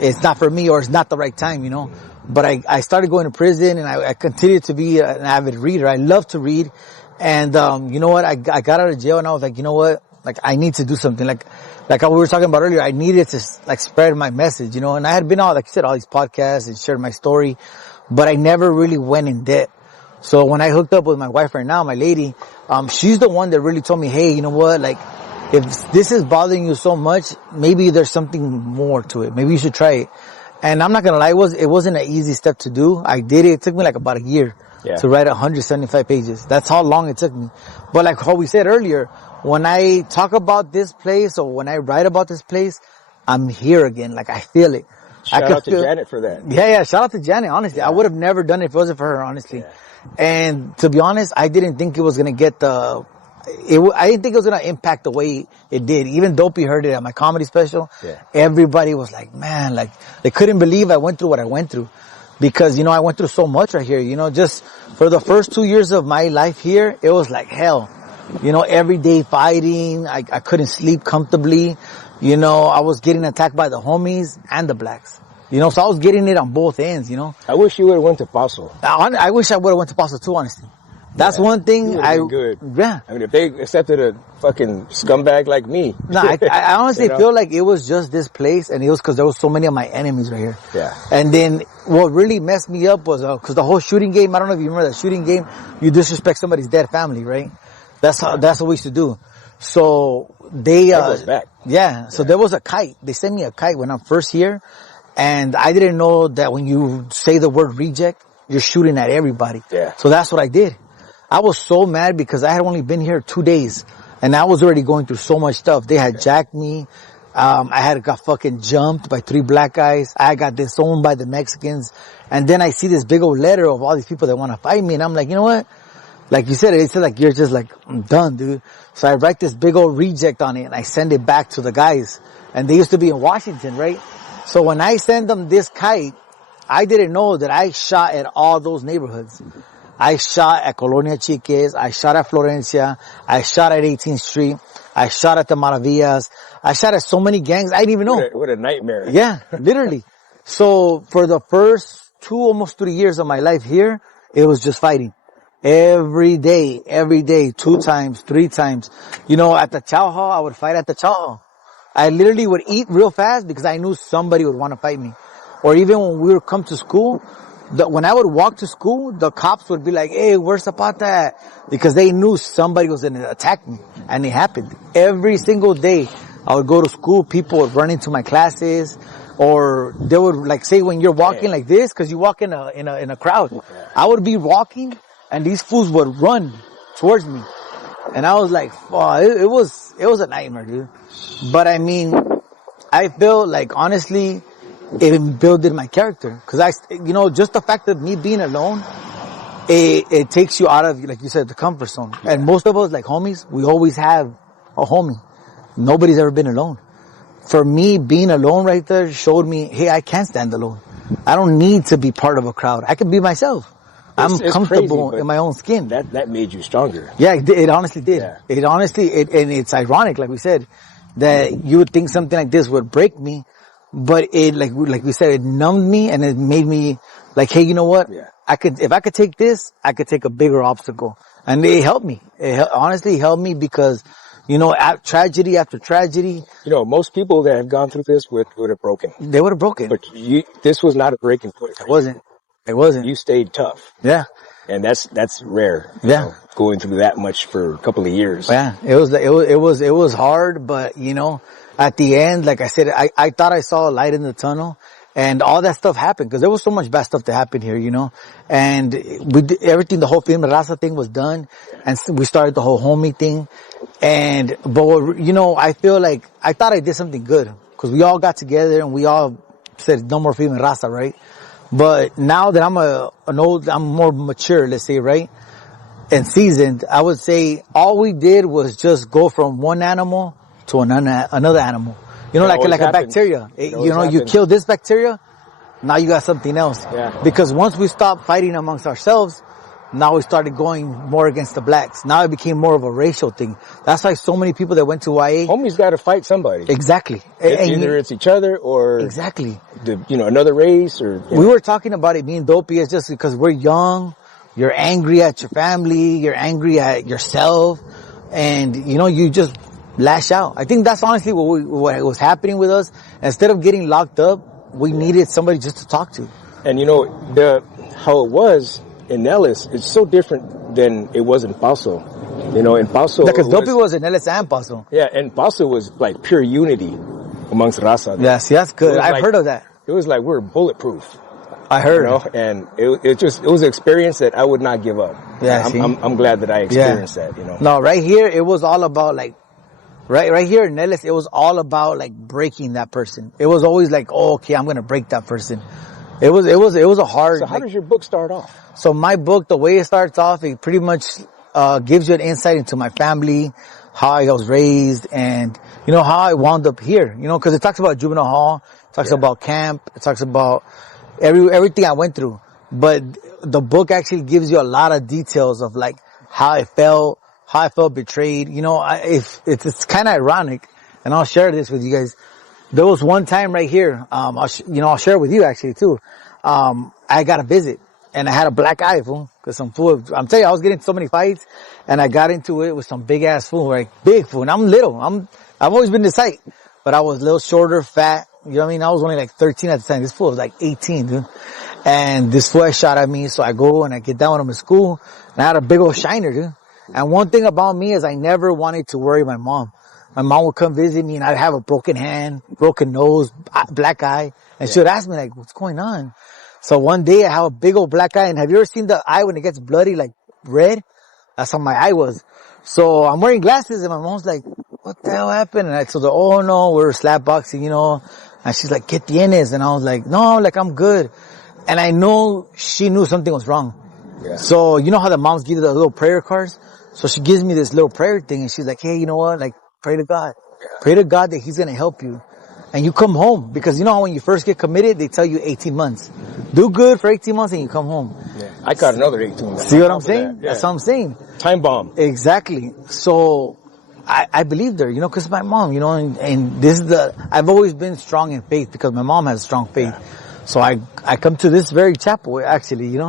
it's not for me, or it's not the right time, you know? But I started going to prison, and I continued to be an avid reader. I love to read. And, you know what? I got out of jail, and I was like, you know what? Like, I need to do something. Like how we were talking about earlier, I needed to, like, spread my message, you know? And I had been on, like you said, all these podcasts and shared my story, but I never really went in depth. So when I hooked up with my wife right now, my lady, she's the one that really told me, hey, you know what? Like, if this is bothering you so much, maybe there's something more to it. Maybe you should try it. And I'm not gonna lie, it wasn't an easy step to do. I did it. It took me like about a year to write 175 pages. That's how long it took me. But like how we said earlier, when I talk about this place, or when I write about this place, I'm here again. Like, I feel it. Shout out to Janet for that. Yeah. Shout out to Janet, honestly. I would have never done it if it wasn't for her, honestly. Yeah. And to be honest, I didn't think it was going to get I didn't think it was going to impact the way it did. Even Dopey heard it at my comedy special. Yeah. Everybody was like, man, like, they couldn't believe I went through what I went through. Because, you know, I went through so much right here. You know, just for the first 2 years of my life here, it was like hell. You know, every day fighting. I couldn't sleep comfortably. You know, I was getting attacked by the homies and the blacks. You know, so I was getting it on both ends, you know. I wish you would have went to Paso. I wish I would have went to Paso too, honestly. That's one thing good. Yeah. I mean, if they accepted a fucking scumbag like me. No, I honestly feel like it was just this place, and it was because there was so many of my enemies right here. Yeah. And then what really messed me up was, because the whole shooting game, I don't know if you remember that shooting game, you disrespect somebody's dead family, right? That's what we used to do. So they, that goes back. Yeah. So there was a kite. They sent me a kite when I'm first here. And I didn't know that when you say the word reject, you're shooting at everybody. Yeah. So that's what I did. I was so mad because I had only been here 2 days, and I was already going through so much stuff. They had jacked me. I got fucking jumped by 3 black guys. I got disowned by the Mexicans. And then I see this big old letter of all these people that want to fight me. And I'm like, you know what? Like you said, it's like, you're just like, I'm done, dude. So I write this big old reject on it, and I send it back to the guys. And they used to be in Washington, right? So when I send them this kite, I didn't know that I shot at all those neighborhoods. I shot at Colonia Chiques. I shot at Florencia. I shot at 18th Street. I shot at the Maravillas. I shot at so many gangs. I didn't even know. What a nightmare. Yeah, literally. So for the first almost 3 years of my life here, it was just fighting. Every day, 2 times, 3 times. You know, at the chow hall, I would fight at the chow hall. I literally would eat real fast because I knew somebody would want to fight me. Or even when we would come to school, when I would walk to school, the cops would be like, hey, where's Zapata at? Because they knew somebody was going to attack me. And it happened. Every single day, I would go to school, people would run into my classes, or they would like say when you're walking like this, cause you walk in a crowd. I would be walking and these fools would run towards me. And I was like, oh, it was a nightmare, dude. But I mean, I feel like honestly, it built my character. Cause just the fact of me being alone, it takes you out of, like you said, the comfort zone. And most of us, like homies, we always have a homie. Nobody's ever been alone. For me, being alone right there showed me, hey, I can stand alone. I don't need to be part of a crowd. I can be myself. I'm comfortable crazy, in my own skin. That made you stronger. Yeah, it honestly did. Yeah. And it's ironic, like we said, that you would think something like this would break me, but it, like we said, it numbed me and it made me like, hey, you know what? Yeah. If I could take this, I could take a bigger obstacle. And it helped me. Honestly helped me because, tragedy after tragedy. Most people that have gone through this would have broken. They would have broken. But this was not a breaking point. It wasn't. You stayed tough. Yeah. And that's rare. Yeah. Going through that much for a couple of years. Yeah. It was hard, but at the end, like I said, I thought I saw a light in the tunnel. And all that stuff happened because there was so much bad stuff that happened here, and we did everything, the whole Film Raza thing was done, and we started the whole homie thing. But I feel like I thought I did something good because we all got together and we all said no more Film Raza, right? But now that I'm more mature, let's say, right? And seasoned, I would say all we did was just go from one animal to another animal. Like a bacteria. You kill this bacteria, now you got something else. Yeah. Because once we stopped fighting amongst ourselves, now we started going more against the blacks. Now it became more of a racial thing. That's why so many people that went to YA. Homies got to fight somebody. Exactly. Either it's each other or. Exactly. Another race or. We were talking about it being dopey. It's just because we're young. You're angry at your family. You're angry at yourself. And, you just lash out. I think that's honestly what was happening with us. Instead of getting locked up, we needed somebody just to talk to. And how it was in Ellis, it's so different than it was in Paso. In Paso, because dopey was in Ellis and Paso. Yeah, and Paso was like pure unity amongst Raza. Yes, that's good. I've heard of that. It was like we were bulletproof. I heard. And it was an experience that I would not give up. Yeah, I'm glad that I experienced that. No, right here it was all about like. Right here in Ellis, it was all about like breaking that person. It was always like, oh, okay, I'm gonna break that person. It was a hard. So how does your book start off? So my book, the way it starts off, it pretty much gives you an insight into my family, how I was raised, and how I wound up here. Because it talks about juvenile hall, it talks about camp, it talks about everything I went through. But the book actually gives you a lot of details of like how I felt betrayed. It's kind of ironic, and I'll share this with you guys. There was one time right here, I'll share it with you actually too. I got a visit, and I had a black eye, fool, cause some fool, I'm telling you, I was getting so many fights, and I got into it with some big ass fool, right? Big fool, and I'm little. I've always been this height, but I was a little shorter, fat, you know what I mean? I was only like 13 at the time. This fool was like 18, dude. And this fool shot at me, so I go and I get down with him in school, and I had a big old shiner, dude. And one thing about me is I never wanted to worry my mom. My mom would come visit me and I'd have a broken hand, broken nose, black eye. And she would ask me like, what's going on? So one day I have a big old black eye. And have you ever seen the eye when it gets bloody, like red? That's how my eye was. So I'm wearing glasses and my mom's like, what the hell happened? And I told her, oh no, we're slap boxing, And she's like, ¿Qué tienes? And I was like, no, like I'm good. And I know she knew something was wrong. Yeah. So you know how the moms give you the little prayer cards? So she gives me this little prayer thing and she's like, hey, you know what? Like, pray to God. Yeah. Pray to God that He's going to help you. And you come home. Because you know how when you first get committed, they tell you 18 months. Do good for 18 months and you come home. Yeah. I got another 18 months. See what I'm saying? Yeah. That's what I'm saying. Time bomb. Exactly. So I believed her, cause my mom, and this is I've always been strong in faith because my mom has strong faith. Yeah. So I come to this very chapel actually,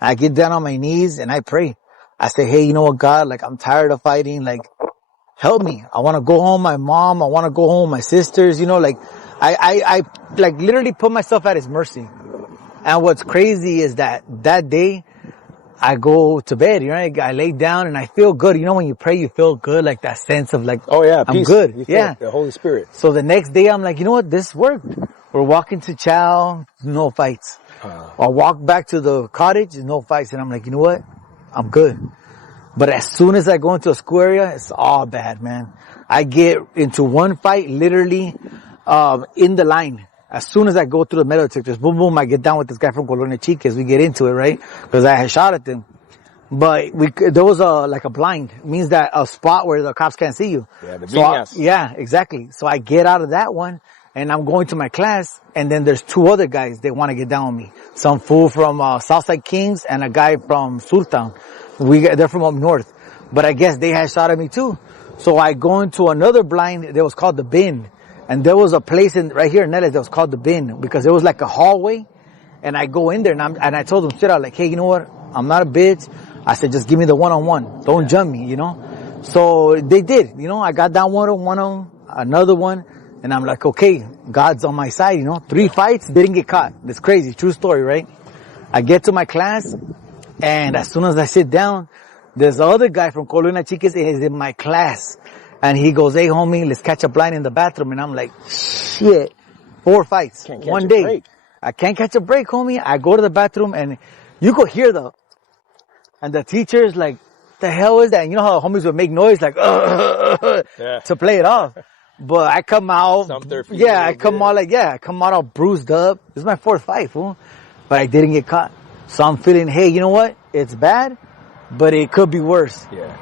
I get down on my knees and I pray. I say, hey, you know what, God, like I'm tired of fighting. Like help me. I want to go home my mom. I want to go home my sisters. You know, like, I like literally put myself at his mercy. And what's crazy is that day, I go to bed, you know, I lay down and I feel good. You know, when you pray, you feel good, like that sense of like, oh yeah, I'm peace. good. Yeah. The Holy Spirit. So the next day I'm like, you know what? This worked. We're walking to chow, no fights. I walk back to the cottage, no fights. And I'm like, you know what? I'm good. But as soon as I go into a school area, it's all bad, man. I get into one fight literally, in the line. As soon as I go through the metal detectors, boom, boom, I get down with this guy from Colonia Chiques. We get into it, right? Because I had shot at them. But there was like a blind. It means that a spot where the cops can't see you. Yeah, the yeah, exactly. So I get out of that one and I'm going to my class. And then there's two other guys that want to get down with me. Some fool from Southside Kings and a guy from Surtown. They're from up north. But I guess they had shot at me too. So I go into another blind that was called the Bin. And there was a place right here in Nellis that was called the Bin because it was like a hallway. And I go in there and I told them straight out, like, hey, you know what? I'm not a bitch. I said, just give me the one-on-one. Don't jump me, you know? So they did, you know, I got down one on them, another one. And I'm like, okay, God's on my side, you know? 3 fights, didn't get caught. It's crazy. True story, right? I get to my class and as soon as I sit down, there's the other guy from Colonia Chiques is in my class. And he goes, hey, homie, let's catch a blind in the bathroom. And I'm like, shit, 4 fights, one day. Break. I can't catch a break, homie. I go to the bathroom and you could hear and the teacher's like, the hell is that? And you know how homies would make noise like, to play it off. But I come out, I come out all bruised up. This is my 4th fight, fool. But I didn't get caught. So I'm feeling, hey, you know what? It's bad, but it could be worse. Yeah.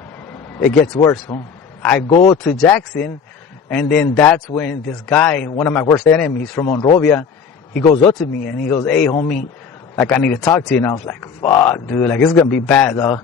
It gets worse, fool. I go to Jackson, and then that's when this guy, one of my worst enemies from Monrovia, he goes up to me and he goes, hey, homie, like, I need to talk to you. And I was like, fuck, dude, like, it's gonna be bad, though.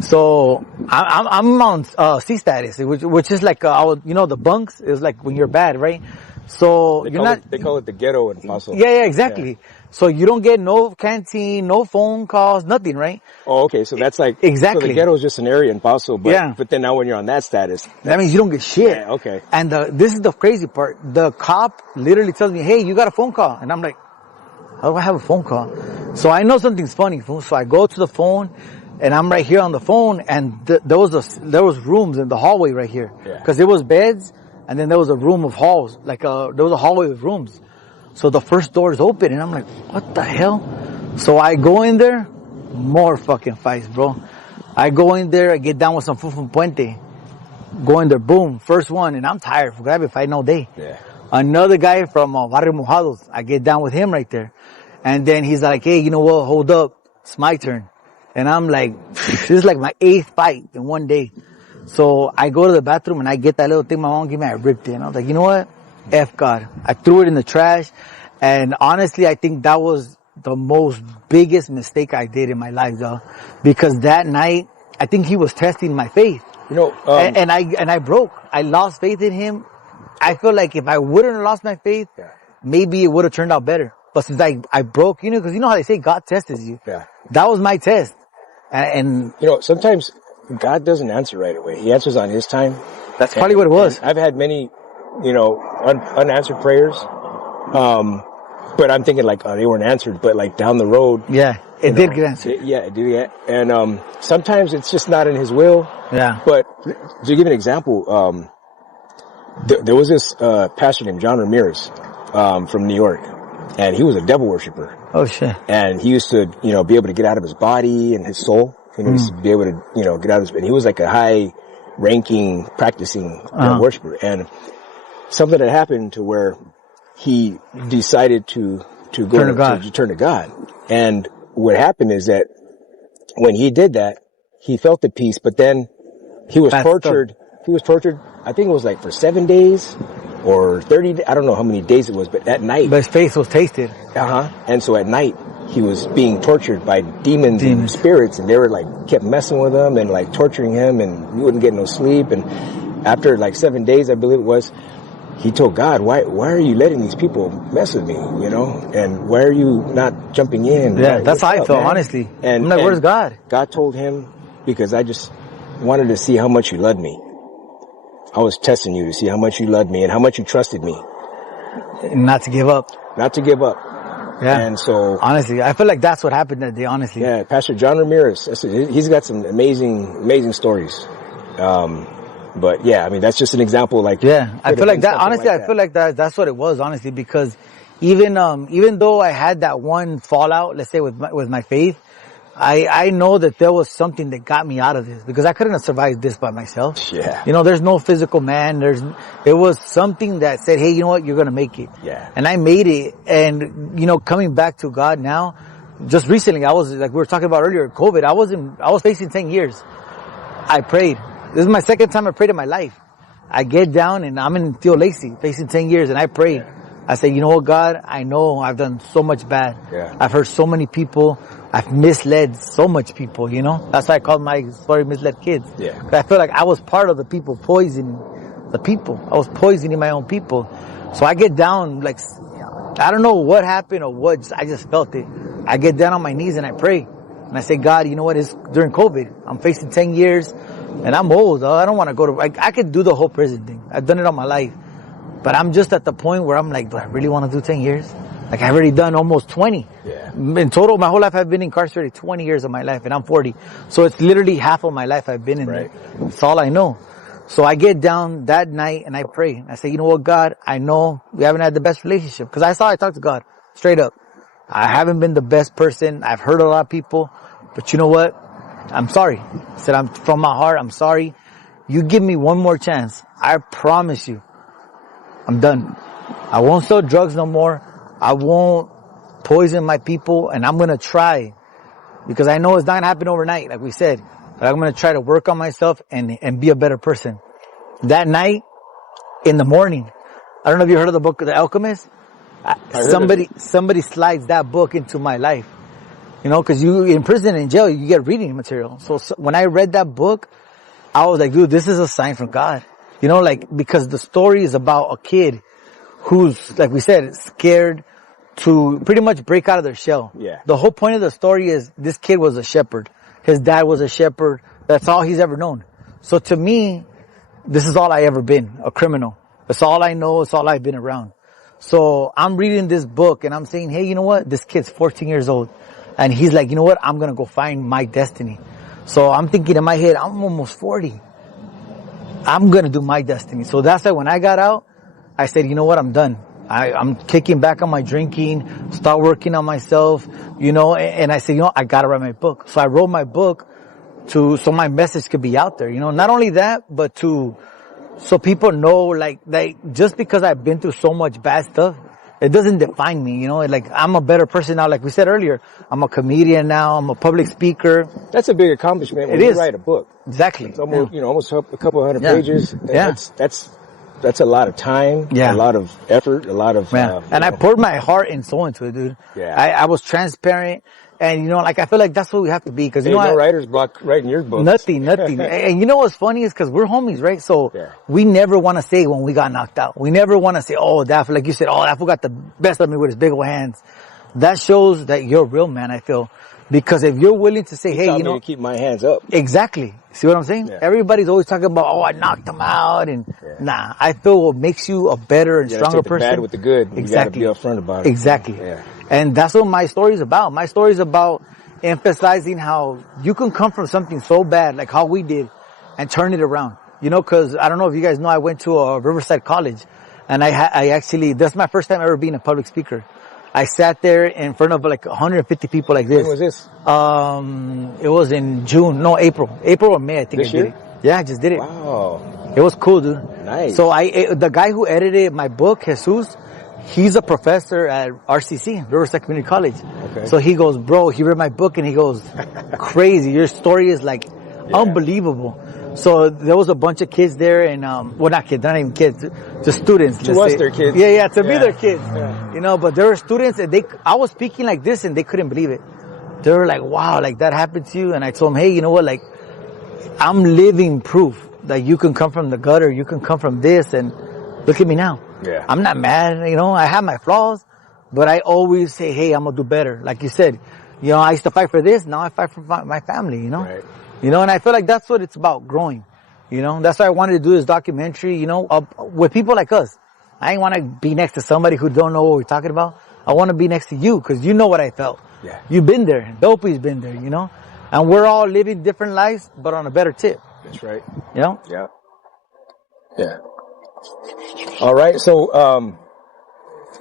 So I'm on C status, which is like, you know, the bunks is like when you're bad, right? So they call it the ghetto in Paso. Yeah, exactly. Yeah. So you don't get no canteen, no phone calls, nothing, right? Oh, okay. So that's like, exactly. So the ghetto is just an area in Paso, but then now when you're on that status, that means you don't get shit. Yeah, okay. And this is the crazy part. The cop literally tells me, hey, you got a phone call. And I'm like, how do I have a phone call? So I know something's funny. So I go to the phone and I'm right here on the phone and there was rooms in the hallway right here. Yeah. Cause there was beds and then there was a room of halls, there was a hallway with rooms. So the first door is open and I'm like, what the hell? So I go in there, more fucking fights, bro. I go in there, I get down with some fool from Puente. Go in there, boom, first one, and I'm tired. I've been fighting all day. Yeah. Another guy from Barrio Mojados, I get down with him right there. And then he's like, hey, you know what, hold up, it's my turn. And I'm like, this is like my 8th fight in one day. So I go to the bathroom and I get that little thing my mom gave me, I ripped it. And I was like, you know what? F God. I threw it in the trash. And honestly, I think that was the most biggest mistake I did in my life, though. Because that night, I think he was testing my faith. You know, and I broke. I lost faith in him. I feel like if I wouldn't have lost my faith, maybe it would have turned out better. But since I broke, you know, because you know how they say God tests you. Yeah. That was my test. And you know, sometimes God doesn't answer right away. He answers on His time. That's probably what it was. I've had many, you know, unanswered prayers. But I'm thinking like, they weren't answered, but like down the road. Yeah, it did get answered. It did. Yeah. And, sometimes it's just not in His will. Yeah. But to give an example, there was this, pastor named John Ramirez, from New York, and he was a devil worshiper. Oh shit. And he used to, you know, be able to get out of his body and his soul. You know, he used to be able to, you know, get out of his, and he was like a high ranking, practicing worshiper. And something had happened to where he decided to turn to God. And what happened is that when he did that, he felt the peace, but then he was tortured. He was tortured, I think it was like for 7 days or 30, I don't know how many days it was, but at night. But his face was tasted. And so at night, he was being tortured by demons and spirits, and they were like, kept messing with him and like torturing him, and he wouldn't get no sleep. And after like 7 days, I believe it was, he told God, why are you letting these people mess with me, you know? And why are you not jumping in? Yeah, that's how I felt, honestly. And I'm like, where's God? God told him, because I just wanted to see how much you loved me. I was testing you to see how much you loved me and how much you trusted me. Not to give up. Not to give up. Yeah. And so, honestly, I feel like that's what happened that day, honestly. Yeah, Pastor John Ramirez, he's got some amazing stories. But yeah, I mean, that's just an example. Like, yeah, I feel like that, honestly, I feel like that's what it was, honestly, because even though I had that one fallout, let's say with my faith, I know that there was something that got me out of this, because I couldn't have survived this by myself. Yeah. You know, there's no physical man. It was something that said, hey, you know what? You're going to make it. Yeah. And I made it. And, you know, coming back to God now, just recently, I was, like we were talking about earlier, COVID, I was facing 10 years. I prayed. This is my second time I prayed in my life. I get down and I'm in Theo Lacey facing 10 years, and I prayed. I said, you know what, God, I know I've done so much bad. Yeah. I've hurt so many people. I've misled so much people, you know? That's why I called my story Misled Kids. Yeah. But I feel like I was part of the people poisoning the people. I was poisoning my own people. So I get down, like, I don't know what happened or what, I just felt it. I get down on my knees and I pray. And I say, God, you know what? It's during COVID. I'm facing 10 years and I'm old. I don't want to go to, I could do the whole prison thing. I've done it all my life. But I'm just at the point where I'm like, do I really want to do 10 years? Like, I've already done almost 20. Yeah. In total, my whole life I've been incarcerated 20 years of my life, and I'm 40. So it's literally half of my life I've been in there. That's all I know. So I get down that night and I pray. I say, you know what, God, I know we haven't had the best relationship. Because I talked to God straight up. I haven't been the best person. I've hurt a lot of people. But you know what? I'm sorry. I said, I'm from my heart. I'm sorry. You give me one more chance. I promise you, I'm done. I won't sell drugs no more. I won't poison my people, and I'm going to try, because I know it's not going to happen overnight, like we said. But I'm going to try to work on myself and be a better person. That night, in the morning, I don't know if you heard of the book, The Alchemist. Somebody slides that book into my life. You know, because you, in prison and jail, you get reading material. So when I read that book, I was like, dude, this is a sign from God. You know, like, because the story is about a kid who's, like we said, scared to pretty much break out of their shell. Yeah. The whole point of the story is this kid was a shepherd. His dad was a shepherd. That's all he's ever known. So to me, this is all I ever been, a criminal. That's all I know. It's all I've been around. So I'm reading this book and I'm saying, hey, you know what? This kid's 14 years old. And he's like, you know what? I'm going to go find my destiny. So I'm thinking in my head, I'm almost 40. I'm going to do my destiny. So that's why when I got out, I said, you know what? I'm done. I'm kicking back on my drinking, start working on myself, you know, and I said, you know, I got to write my book. So I wrote my book so my message could be out there, you know, not only that, but so people know, like just because I've been through so much bad stuff, it doesn't define me, you know, like I'm a better person now. Like we said earlier, I'm a comedian now. I'm a public speaker. That's a big accomplishment when you write a book. Exactly. It's almost, you know, almost a couple hundred pages. Yeah. That's a lot of time, a lot of effort, a lot of... and I poured my heart and soul into it, dude. Yeah. I was transparent, and, you know, like, I feel like that's what we have to be, because, you know, no writer's block writing your books. Nothing. And you know what's funny is because we're homies, right? So we never want to say when we got knocked out. We never want to say, oh, that, like you said, oh, that fool got the best of me with his big old hands. That shows that you're real, man, I feel. Because if you're willing to say, hey, you know, to keep my hands up. Exactly. See what I'm saying? Yeah. Everybody's always talking about, oh, I knocked him out, and nah. I feel what makes you a better and stronger person. The bad with the good. Exactly. You gotta be upfront about it. Exactly. Yeah. And that's what my story's about. My story's about emphasizing how you can come from something so bad, like how we did, and turn it around. You know, because I don't know if you guys know, I went to a Riverside college, and I actually, that's my first time ever being a public speaker. I sat there in front of like 150 people like this. When was this? It was in April or May, I think. This year? Did it. Yeah, I just did it. Wow. It was cool, dude. Nice. So the guy who edited my book, Jesus, he's a professor at RCC, Riverside Community College. Okay. So he goes, bro, he read my book and he goes, crazy. Your story is like unbelievable. So there was a bunch of kids there, and well, not kids, not even kids, just students. To us, they're kids. Yeah, to me, they're kids. Yeah. You know, but there were students, and I was speaking like this, and they couldn't believe it. They were like, "Wow, like that happened to you?" And I told them, "Hey, you know what? Like, I'm living proof that you can come from the gutter, you can come from this, and look at me now. Yeah, I'm not mad. You know, I have my flaws, but I always say, hey, I'm gonna do better. Like you said, you know, I used to fight for this, now I fight for my family. You know." Right. You know, and I feel like that's what it's about, growing. You know, that's why I wanted to do this documentary, you know, with people like us. I ain't want to be next to somebody who don't know what we're talking about. I want to be next to you because you know what I felt. Yeah. You've been there. Dopey's been there, you know. And we're all living different lives, but on a better tip. That's right. You know? Yeah. Yeah. All right. So,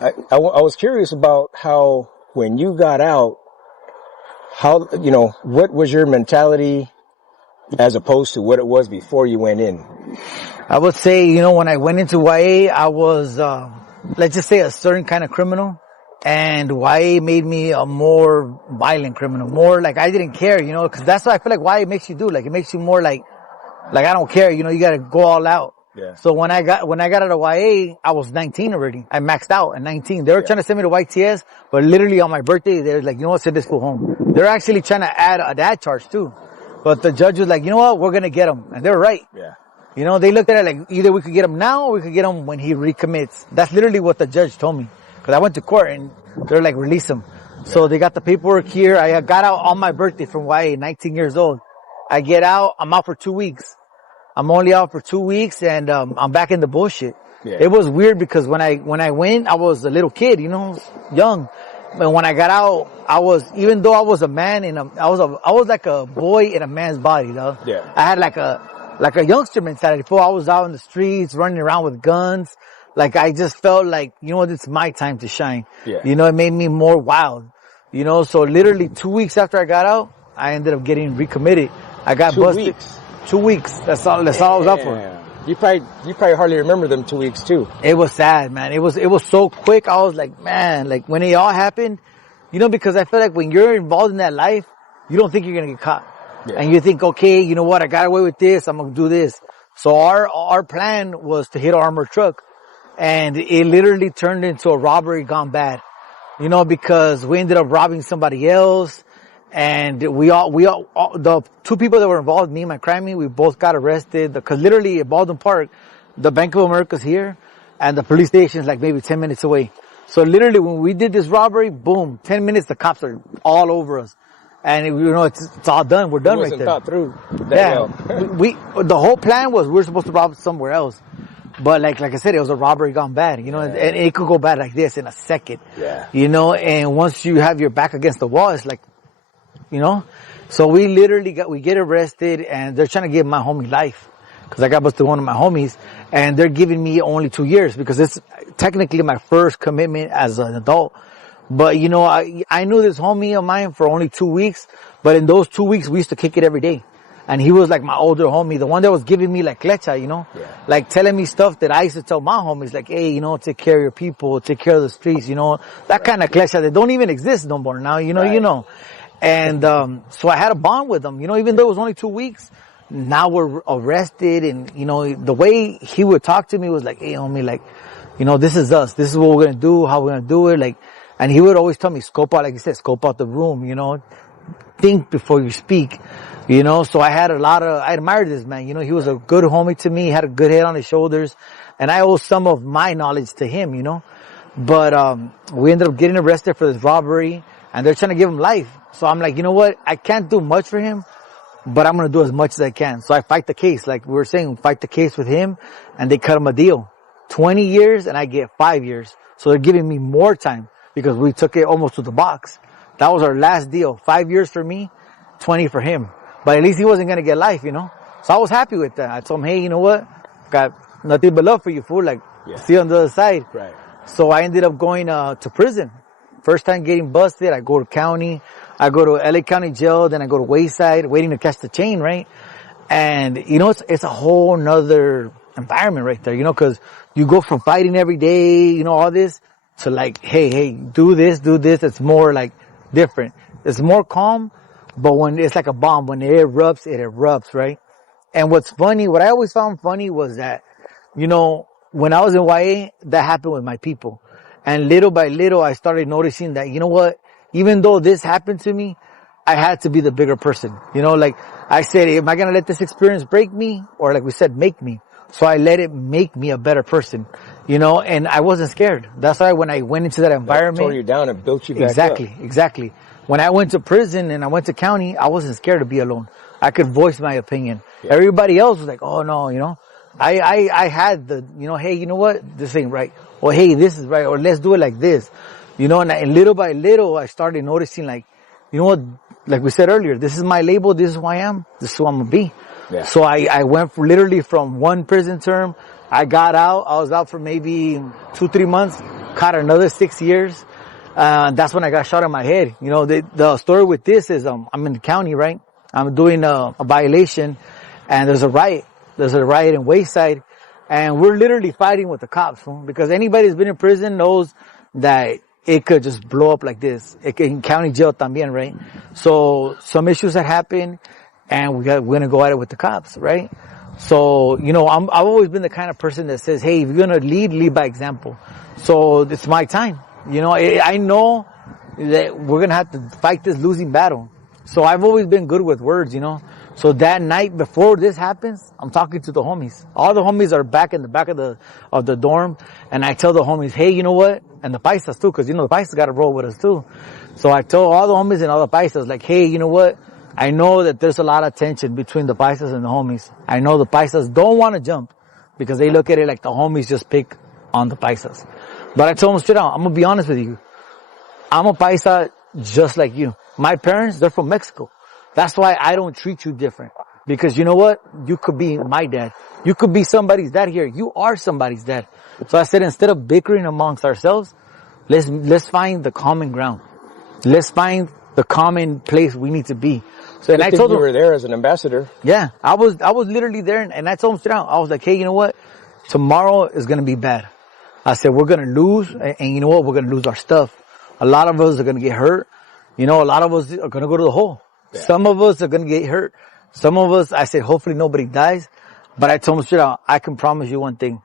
I was curious about how when you got out, how, you know, what was your mentality as opposed to what it was before you went in? I would say, you know, when I went into YA, I was, let's just say a certain kind of criminal. And YA made me a more violent criminal, more like I didn't care, you know, because that's what I feel like YA makes you do. Like it makes you more like I don't care, you know, you got to go all out. Yeah. So when I got out of YA, I was 19 already. I maxed out at 19. They were trying to send me to YTS, but literally on my birthday, they were like, you know what, send this fool home. They're actually trying to add a dad charge too. But the judge was like, you know what, we're going to get him. And they were right. Yeah. You know, they looked at it like either we could get him now or we could get him when he recommits. That's literally what the judge told me. Cause I went to court and they're like, release him. Yeah. So they got the paperwork here. I got out on my birthday from YA, 19 years old. I get out, I'm out for 2 weeks. I'm only out for 2 weeks and, I'm back in the bullshit. Yeah. It was weird because when I went, I was a little kid, you know, young. But when I got out, even though I was a man I was like a boy in a man's body, though. Yeah. I had like a youngster mentality. Before I was out in the streets, running around with guns. Like I just felt like, you know what, it's my time to shine. Yeah. You know, it made me more wild. You know, so literally 2 weeks after I got out, I ended up getting recommitted. I got busted. 2 weeks. 2 weeks. That's all I was up for. You probably hardly remember them 2 weeks too. It was sad, man. It was so quick. I was like, man, like when it all happened, you know, because I feel like when you're involved in that life, you don't think you're going to get caught. Yeah. And you think, okay, you know what? I got away with this. I'm going to do this. So our plan was to hit an armored truck. And it literally turned into a robbery gone bad, you know, because we ended up robbing somebody else. And the two people that were involved, me and my crimey, we both got arrested because literally at Baldwin Park, the Bank of America's here and the police station is like maybe 10 minutes away. So literally when we did this robbery, boom, 10 minutes, the cops are all over us. And you know, it's all done. We're done right there. Thought through. Yeah. The whole plan was we were supposed to rob somewhere else. But like I said, it was a robbery gone bad, you know, and it could go bad like this in a second. Yeah. You know, and once you have your back against the wall, it's like, you know, so we literally we get arrested and they're trying to give my homie life because I got busted with one of my homies and they're giving me only 2 years because it's technically my first commitment as an adult. But you know, I knew this homie of mine for only 2 weeks, but in those 2 weeks we used to kick it every day. And he was like my older homie, the one that was giving me like klecha, you know, like telling me stuff that I used to tell my homies, like, hey, you know, take care of your people, take care of the streets, you know, that kind of klecha that don't even exist no more now, you know, And, so I had a bond with him, you know, even though it was only 2 weeks, now we're arrested and, you know, the way he would talk to me was like, hey, homie, like, you know, this is us. This is what we're going to do, how we're going to do it. Like, and he would always tell me, scope out, like you said, scope out the room, you know, think before you speak, you know. So I admired this man, you know, he was a good homie to me, he had a good head on his shoulders, and I owe some of my knowledge to him, you know. But, we ended up getting arrested for this robbery and they're trying to give him life. So I'm like, you know what? I can't do much for him, but I'm going to do as much as I can. So I fight the case. Like we were saying, fight the case with him and they cut him a deal. 20 years and I get 5 years. So they're giving me more time because we took it almost to the box. That was our last deal. 5 years for me, 20 for him. But at least he wasn't going to get life, you know? So I was happy with that. I told him, hey, you know what? Got nothing but love for you, fool. Like, see you on the other side. Right. So I ended up going, to prison. First time getting busted, I go to county. I go to LA County Jail, then I go to Wayside, waiting to catch the chain, right? And, you know, it's a whole nother environment right there, you know, cause you go from fighting every day, you know, all this, to like, hey, do this. It's more like different. It's more calm, but when it's like a bomb, when it erupts, right? And what I always found funny was that, you know, when I was in YA, that happened with my people. And little by little, I started noticing that, you know what, even though this happened to me, I had to be the bigger person. You know, like I said, am I going to let this experience break me? Or like we said, make me. So I let it make me a better person, you know, and I wasn't scared. That's why when I went into that environment. That tore you down and built you back up. Exactly. When I went to prison and I went to county, I wasn't scared to be alone. I could voice my opinion. Yeah. Everybody else was like, oh no, you know. I had the, you know, hey, you know what? This ain't right. Or hey, this is right. Or let's do it like this. You know, and little by little, I started noticing like, you know what? Like we said earlier, this is my label. This is who I am. This is who I'm going to be. Yeah. So I went literally from one prison term. I got out. I was out for maybe 2-3 months. Caught another 6 years. That's when I got shot in my head. You know, the story with this is, I'm in the county, right? I'm doing a violation and there's a riot. There's a riot in Wayside and we're literally fighting with the cops, because anybody who's been in prison knows that it could just blow up like this. It can, in county jail también, right? So some issues that happen and we're going to go at it with the cops, right? So, you know, I've always been the kind of person that says, hey, if you're going to lead by example. So it's my time. You know, I know that we're going to have to fight this losing battle. So I've always been good with words, you know. So that night before this happens, I'm talking to the homies. All the homies are back in the back of the dorm. And I tell the homies, hey, you know what? And the paisas too, cause you know, the paisas got to roll with us too. So I told all the homies and all the paisas, like, hey, you know what? I know that there's a lot of tension between the paisas and the homies. I know the paisas don't want to jump because they look at it like the homies just pick on the paisas. But I told them straight out, I'm going to be honest with you. I'm a paisa just like you. My parents, they're from Mexico. That's why I don't treat you different. Because you know what? You could be my dad. You could be somebody's dad here. You are somebody's dad. So I said, instead of bickering amongst ourselves, let's find the common ground. Let's find the common place we need to be. So, and I told them, you were there as an ambassador. Yeah, I was literally there, and I told them straight out. I was like, hey, you know what? Tomorrow is going to be bad. I said, we're going to lose, and you know what? We're going to lose our stuff. A lot of us are going to get hurt. You know, a lot of us are going to go to the hole. Yeah. Some of us are going to get hurt. Some of us, I said, hopefully nobody dies. But I told them straight out, I can promise you one thing.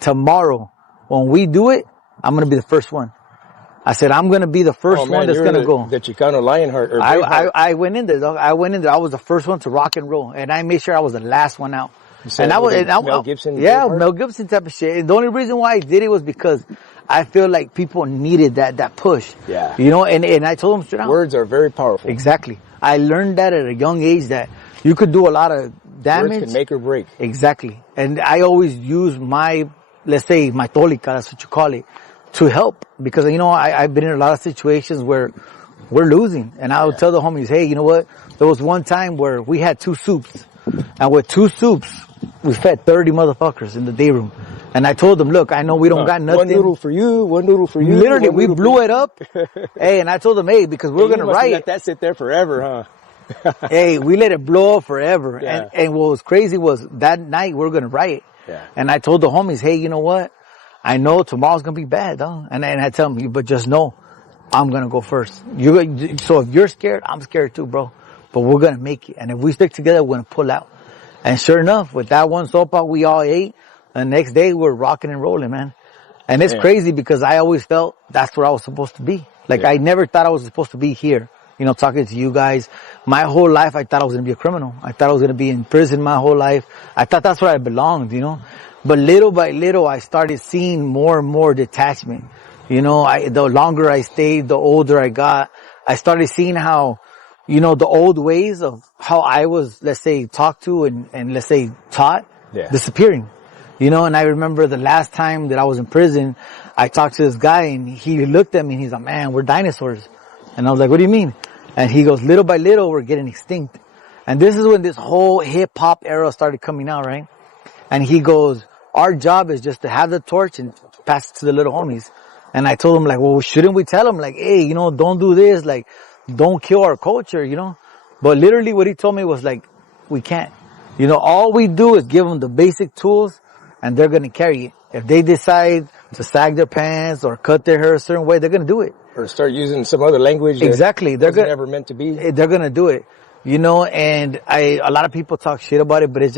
Tomorrow, when we do it, I'm going to be the first one. I said, I'm going to be the first one that's going to go. The Chicano Lionheart. Or I went in there, dog. I went in there. I was the first one to rock and roll. And I made sure I was the last one out. And I was, Mel Gibson? Yeah, Mel Gibson type of shit. And the only reason why I did it was because I feel like people needed that push. Yeah. You know, and I told them straight out. Words are very powerful. Exactly. I learned that at a young age that you could do a lot of damage. Words can make or break. Exactly. And I always use my, let's say, my tolica, that's what you call it, to help. Because, you know, I've been in a lot of situations where we're losing. And I would tell the homies, hey, you know what? There was one time where we had 2 soups. And with 2 soups, we fed 30 motherfuckers in the day room. And I told them, look, I know we don't got nothing. One noodle for you, one noodle for you. Literally, we blew it up. Hey, and I told them, hey, because we're going to riot. Let that sit there forever, huh? Hey, we let it blow up forever. Yeah. And what was crazy was that night we were going to riot. Yeah. And I told the homies, hey, you know what? I know tomorrow's going to be bad, dog. And I tell them, but just know, I'm going to go first. So if you're scared, I'm scared too, bro. But we're going to make it. And if we stick together, we're going to pull out. And sure enough, with that one sopa we all ate, the next day we're rocking and rolling, man. And it's crazy because I always felt that's where I was supposed to be. Like I never thought I was supposed to be here. You know, talking to you guys. My whole life I thought I was going to be a criminal. I thought I was going to be in prison my whole life. I thought that's where I belonged, you know. But little by little I started seeing more and more detachment. You know, the longer I stayed, the older I got. I started seeing how, you know, the old ways of how I was, let's say, talked to and let's say taught, disappearing. You know, and I remember the last time that I was in prison, I talked to this guy and he looked at me and he's like, man, we're dinosaurs. And I was like, what do you mean? And he goes, little by little, we're getting extinct. And this is when this whole hip hop era started coming out, right? And he goes, our job is just to have the torch and pass it to the little homies. And I told him like, well, shouldn't we tell him like, hey, you know, don't do this, like, don't kill our culture, you know? But literally what he told me was like, we can't. You know, all we do is give them the basic tools and they're going to carry it. If they decide to sag their pants or cut their hair a certain way, they're going to do it. Or start using some other language. Exactly. They're never meant to be. They're going to do it. You know, and a lot of people talk shit about it, but it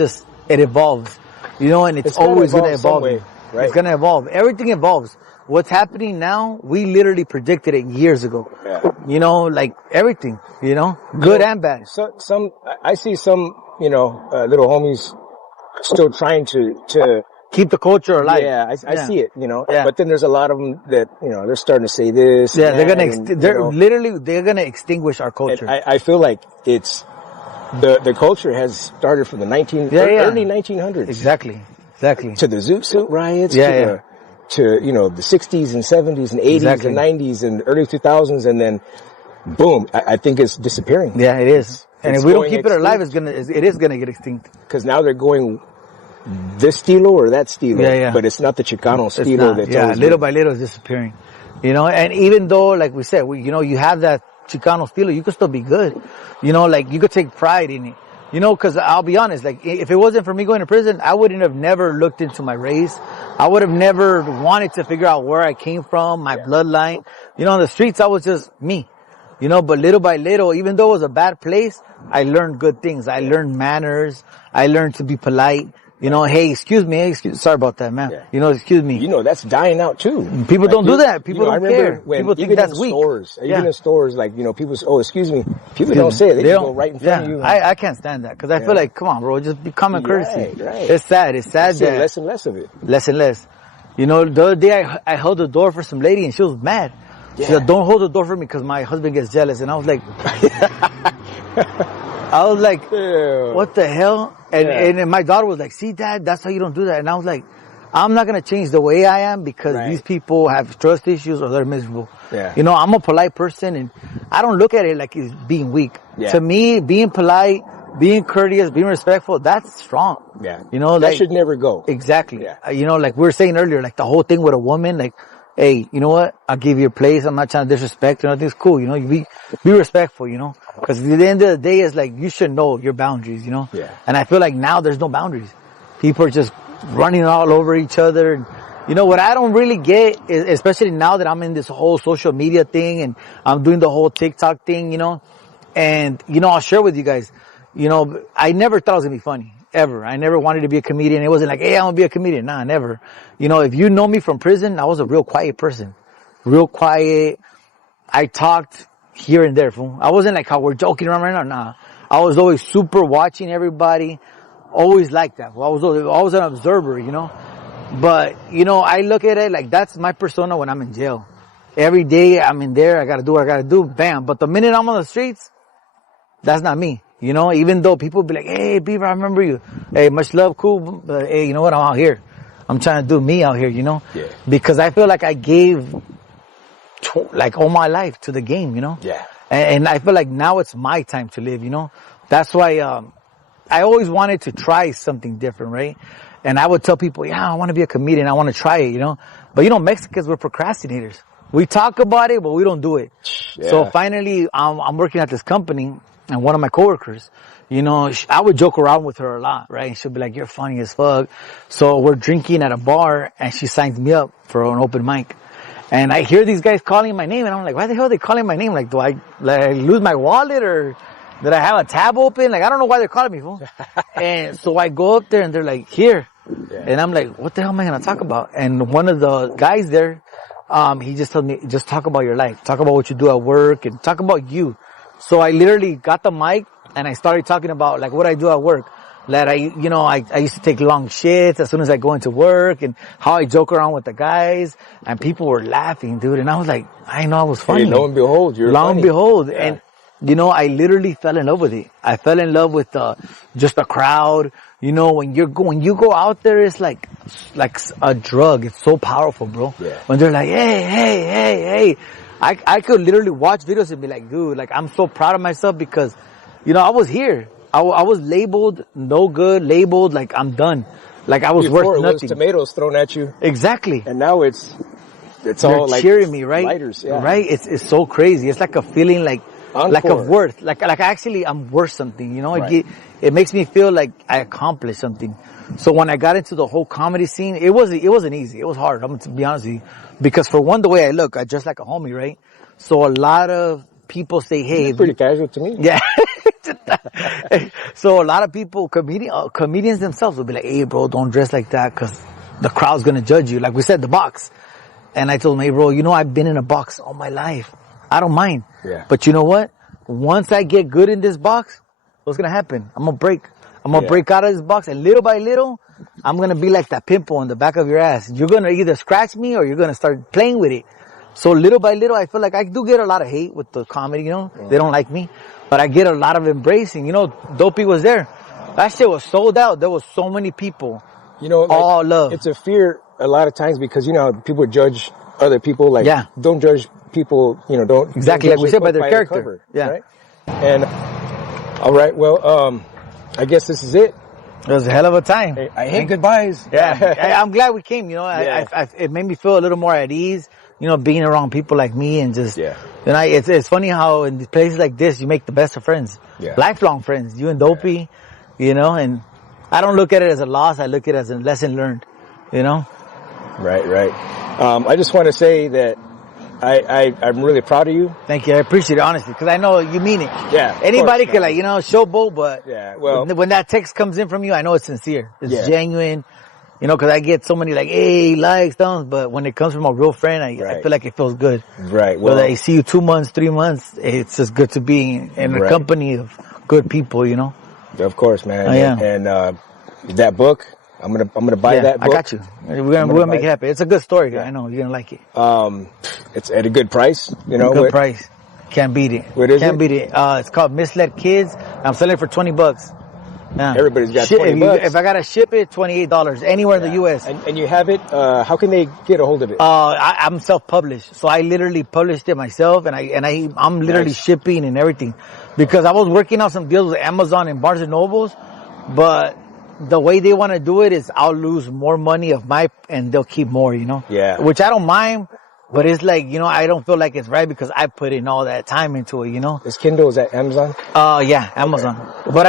evolves. You know, and it's always going to evolve. Right? It's going to evolve. Everything evolves. What's happening now, we literally predicted it years ago. Yeah. You know, like everything, you know, good and bad. So, I see some, you know, little homies still trying to keep the culture alive. Yeah, I see it, you know. Yeah. But then there's a lot of them that, you know, they're starting to say this. Yeah, they're gonna extinguish our culture. And I feel like it's the culture has started from the early 1900s. Exactly. To the Zoot Suit riots, to the 60s and 70s and 80s and 90s and early 2000s, and then boom, I think it's disappearing. Yeah, it is. And if we don't keep it alive, it is gonna get extinct. Because now they're going this stilo or that stilo. Yeah. But it's not the Chicano stilo. Little by little it's disappearing. And even though, like we said, you have that Chicano stilo, you could still be good. Like you could take pride in it. Because I'll be honest, like if it wasn't for me going to prison, I wouldn't have never looked into my race. I would have never wanted to figure out where I came from, my bloodline. On the streets, I was just me. But little by little, even though it was a bad place, I learned good things. I learned manners. I learned to be polite. Hey, excuse me. Sorry about that, man. Excuse me. That's dying out too. People don't do that. People don't care. When, people think that's weak. Even in stores, like, people say, oh, excuse me. People don't say it. They just go right in front of you. I can't stand that because I feel like, come on, bro, just be common courtesy. Right. It's sad. It's sad that less and less of it. Less and less. The other day I held the door for some lady and she was mad. She said, don't hold the door for me because my husband gets jealous. And I was like, what the hell? And my daughter was like, see, Dad, that's how you don't do that. And I was like, I'm not going to change the way I am because these people have trust issues or they're miserable. Yeah. I'm a polite person and I don't look at it like it's being weak. Yeah. To me, being polite, being courteous, being respectful, that's strong. Yeah. That should never go. Exactly. Yeah. Like we were saying earlier, like the whole thing with a woman, like, hey, you know what? I'll give you a place. I'm not trying to disrespect you. Nothing's cool. You be respectful, because at the end of the day, it's like you should know your boundaries, Yeah. And I feel like now there's no boundaries. People are just running all over each other. And, what I don't really get is, especially now that I'm in this whole social media thing and I'm doing the whole TikTok thing, and, I'll share with you guys, I never thought it was going to be funny. Ever. I never wanted to be a comedian. It wasn't like, hey, I'm going to be a comedian. Nah, never. If you know me from prison, I was a real quiet person. Real quiet. I talked here and there, fool. I wasn't like how we're joking around right now. Nah. I was always super watching everybody. Always like that. I was always an observer, But, I look at it like that's my persona when I'm in jail. Every day I'm in there. I got to do what I got to do. Bam. But the minute I'm on the streets, that's not me. Even though people be like, hey, Beaver, I remember you. Hey, much love, cool. But hey, you know what? I'm out here. I'm trying to do me out here, Yeah. Because I feel like I gave all my life to the game, Yeah. And I feel like now it's my time to live, That's why, I always wanted to try something different, right? And I would tell people, yeah, I want to be a comedian. I want to try it, But Mexicans, we're procrastinators. We talk about it, but we don't do it. Yeah. So finally, I'm working at this company. And one of my coworkers, I would joke around with her a lot, right? And she'll be like, you're funny as fuck. So we're drinking at a bar and she signs me up for an open mic. And I hear these guys calling my name and I'm like, why the hell are they calling my name? Like, do I lose my wallet or did I have a tab open? Like, I don't know why they're calling me, fool. And so I go up there and they're like, here. Yeah. And I'm like, what the hell am I going to talk about? And one of the guys there, he just told me, just talk about your life. Talk about what you do at work and talk about you. So I literally got the mic and I started talking about like what I do at work. That I used to take long shits as soon as I go into work and how I joke around with the guys and people were laughing, dude. And I was like, I know I was funny. Hey, lo and behold, you're funny. Lo and behold. Yeah. And, I literally fell in love with it. I fell in love with, just the crowd. When you go out there, it's like a drug. It's so powerful, bro. Yeah. When they're like, hey. I could literally watch videos and be like, dude, like I'm so proud of myself because, I was here. I was labeled no good, labeled like I'm done. Like I was Before worth nothing. It was tomatoes thrown at you. Exactly. And now it's They're all like cheering me, right? lighters, yeah. Right? It's so crazy. It's like a feeling like of worth. Like actually I'm worth something, Right. It makes me feel like I accomplished something. So when I got into the whole comedy scene, it wasn't easy. It was hard. I'm gonna be honest with you. Because for one, the way I look, I dress like a homie, right? So a lot of people say, hey. It's pretty casual to me. Yeah. So a lot of people, comedians themselves will be like, hey bro, don't dress like that because the crowd's gonna judge you. Like we said, the box. And I told him, hey bro, I've been in a box all my life. I don't mind. Yeah. But you know what? Once I get good in this box, what's gonna happen? I'm gonna break. I'm gonna break out of this box, and little by little, I'm gonna be like that pimple on the back of your ass. You're gonna either scratch me or you're gonna start playing with it. So little by little, I feel like I do get a lot of hate with the comedy, you know. They don't like me. But I get a lot of embracing. You know, Dopey was there. That shit was sold out. There was so many people. You know, like, all love. It's a fear a lot of times because, you know, people judge other people. Like, don't judge people, you know, don't. Exactly, don't like we said, by their character. Cover, yeah. Right? And, all right, well, I guess this is it. It was a hell of a time. Hey, I hate goodbyes. Yeah. I'm glad we came, you know. It made me feel a little more at ease, you know, being around people like me and just, you know, it's funny how in places like this, you make the best of friends. Lifelong friends. You and Dopey, you know, and I don't look at it as a loss. I look at it as a lesson learned, you know. Right. I just want to say that I'm really proud of you. Thank you. I appreciate it, honestly, because I know you mean it. Yeah. Anybody could, like, you know, showboat, but well, when that text comes in from you, I know it's sincere. It's genuine. You know, because I get so many, like, hey, likes, thumbs, but when it comes from a real friend, I feel like it feels good. Right. Well, whether I see you 2 months, 3 months, it's just good to be in a company of good people, you know. Of course, man. And that book, I'm gonna buy that book. I got you. We're gonna make it happen. It's a good story. I know you're gonna like it. It's at a good price. You know, good price. Can't beat it. What is Can't beat it. It's called Misled Kids. I'm selling it for $20. Yeah. Everybody's got $20. If I gotta ship it, $28 anywhere in the U.S. And you have it. How can they get a hold of it? I'm self-published, so I literally published it myself, and I'm literally shipping and everything, because I was working on some deals with Amazon and Barnes and Nobles, but the way they want to do it is I'll lose more money and they'll keep more, you know. Yeah. Which I don't mind. But it's like, you know, I don't feel like it's right because I put in all that time into it, you know. Is Kindle, is that Amazon? Yeah, Amazon. Okay. But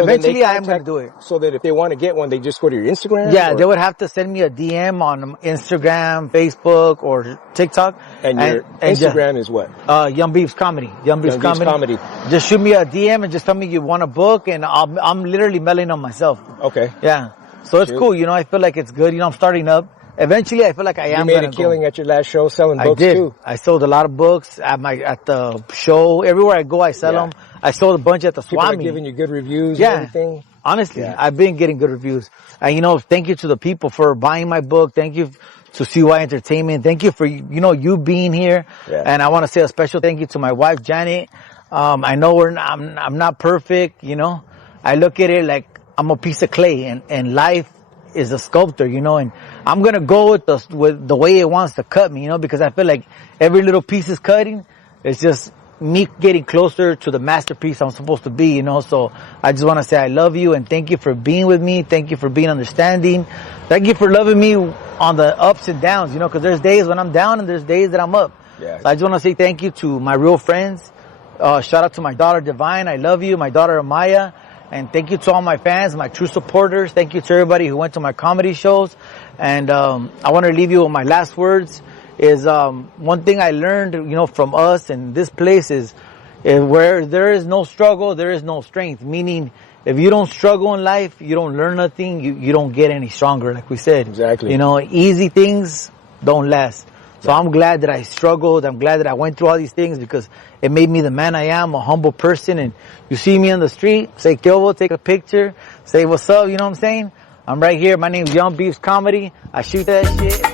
eventually I am going to do it. So that if they want to get one, they just go to your Instagram? Yeah, they would have to send me a DM on Instagram, Facebook, or TikTok. And your Instagram is what? Young Beavz Comedy. Young Beavz Comedy. Just shoot me a DM and just tell me you want a book, and I'm literally mailing them myself. Okay. Yeah. So it's cool, you know, I feel like it's good. You know, I'm starting up. Eventually, I feel like I am. You made a killing at your last show selling books too. I sold a lot of books at the show. Everywhere I go, I sell them. I sold a bunch at the People Swami. are giving you good reviews and everything. Honestly, I've been getting good reviews. And, you know, thank you to the people for buying my book. Thank you to CYA Entertainment. Thank you for, you know, you being here. Yeah. And I want to say a special thank you to my wife, Janet. I know I'm not perfect, you know. I look at it like I'm a piece of clay, and life is a sculptor, you know, and I'm going to go with the way it wants to cut me, you know, because I feel like every little piece is cutting. It's just me getting closer to the masterpiece I'm supposed to be, you know. So I just want to say I love you and thank you for being with me. Thank you for being understanding. Thank you for loving me on the ups and downs, you know, because there's days when I'm down and there's days that I'm up. Yeah. So I just want to say thank you to my real friends. Shout out to my daughter, Divine. I love you. My daughter, Amaya. And thank you to all my fans, my true supporters. Thank you to everybody who went to my comedy shows. And I want to leave you with my last words is one thing I learned, you know, from us and this place is where there is no struggle, there is no strength. Meaning, if you don't struggle in life, you don't learn nothing, you don't get any stronger, like we said. Exactly. You know, easy things don't last. So I'm glad that I struggled. I'm glad that I went through all these things because it made me the man I am, a humble person. And you see me on the street, say, Kyobo, take a picture, say, what's up, you know what I'm saying? I'm right here. My name's Young Beavz Comedy. I shoot that shit.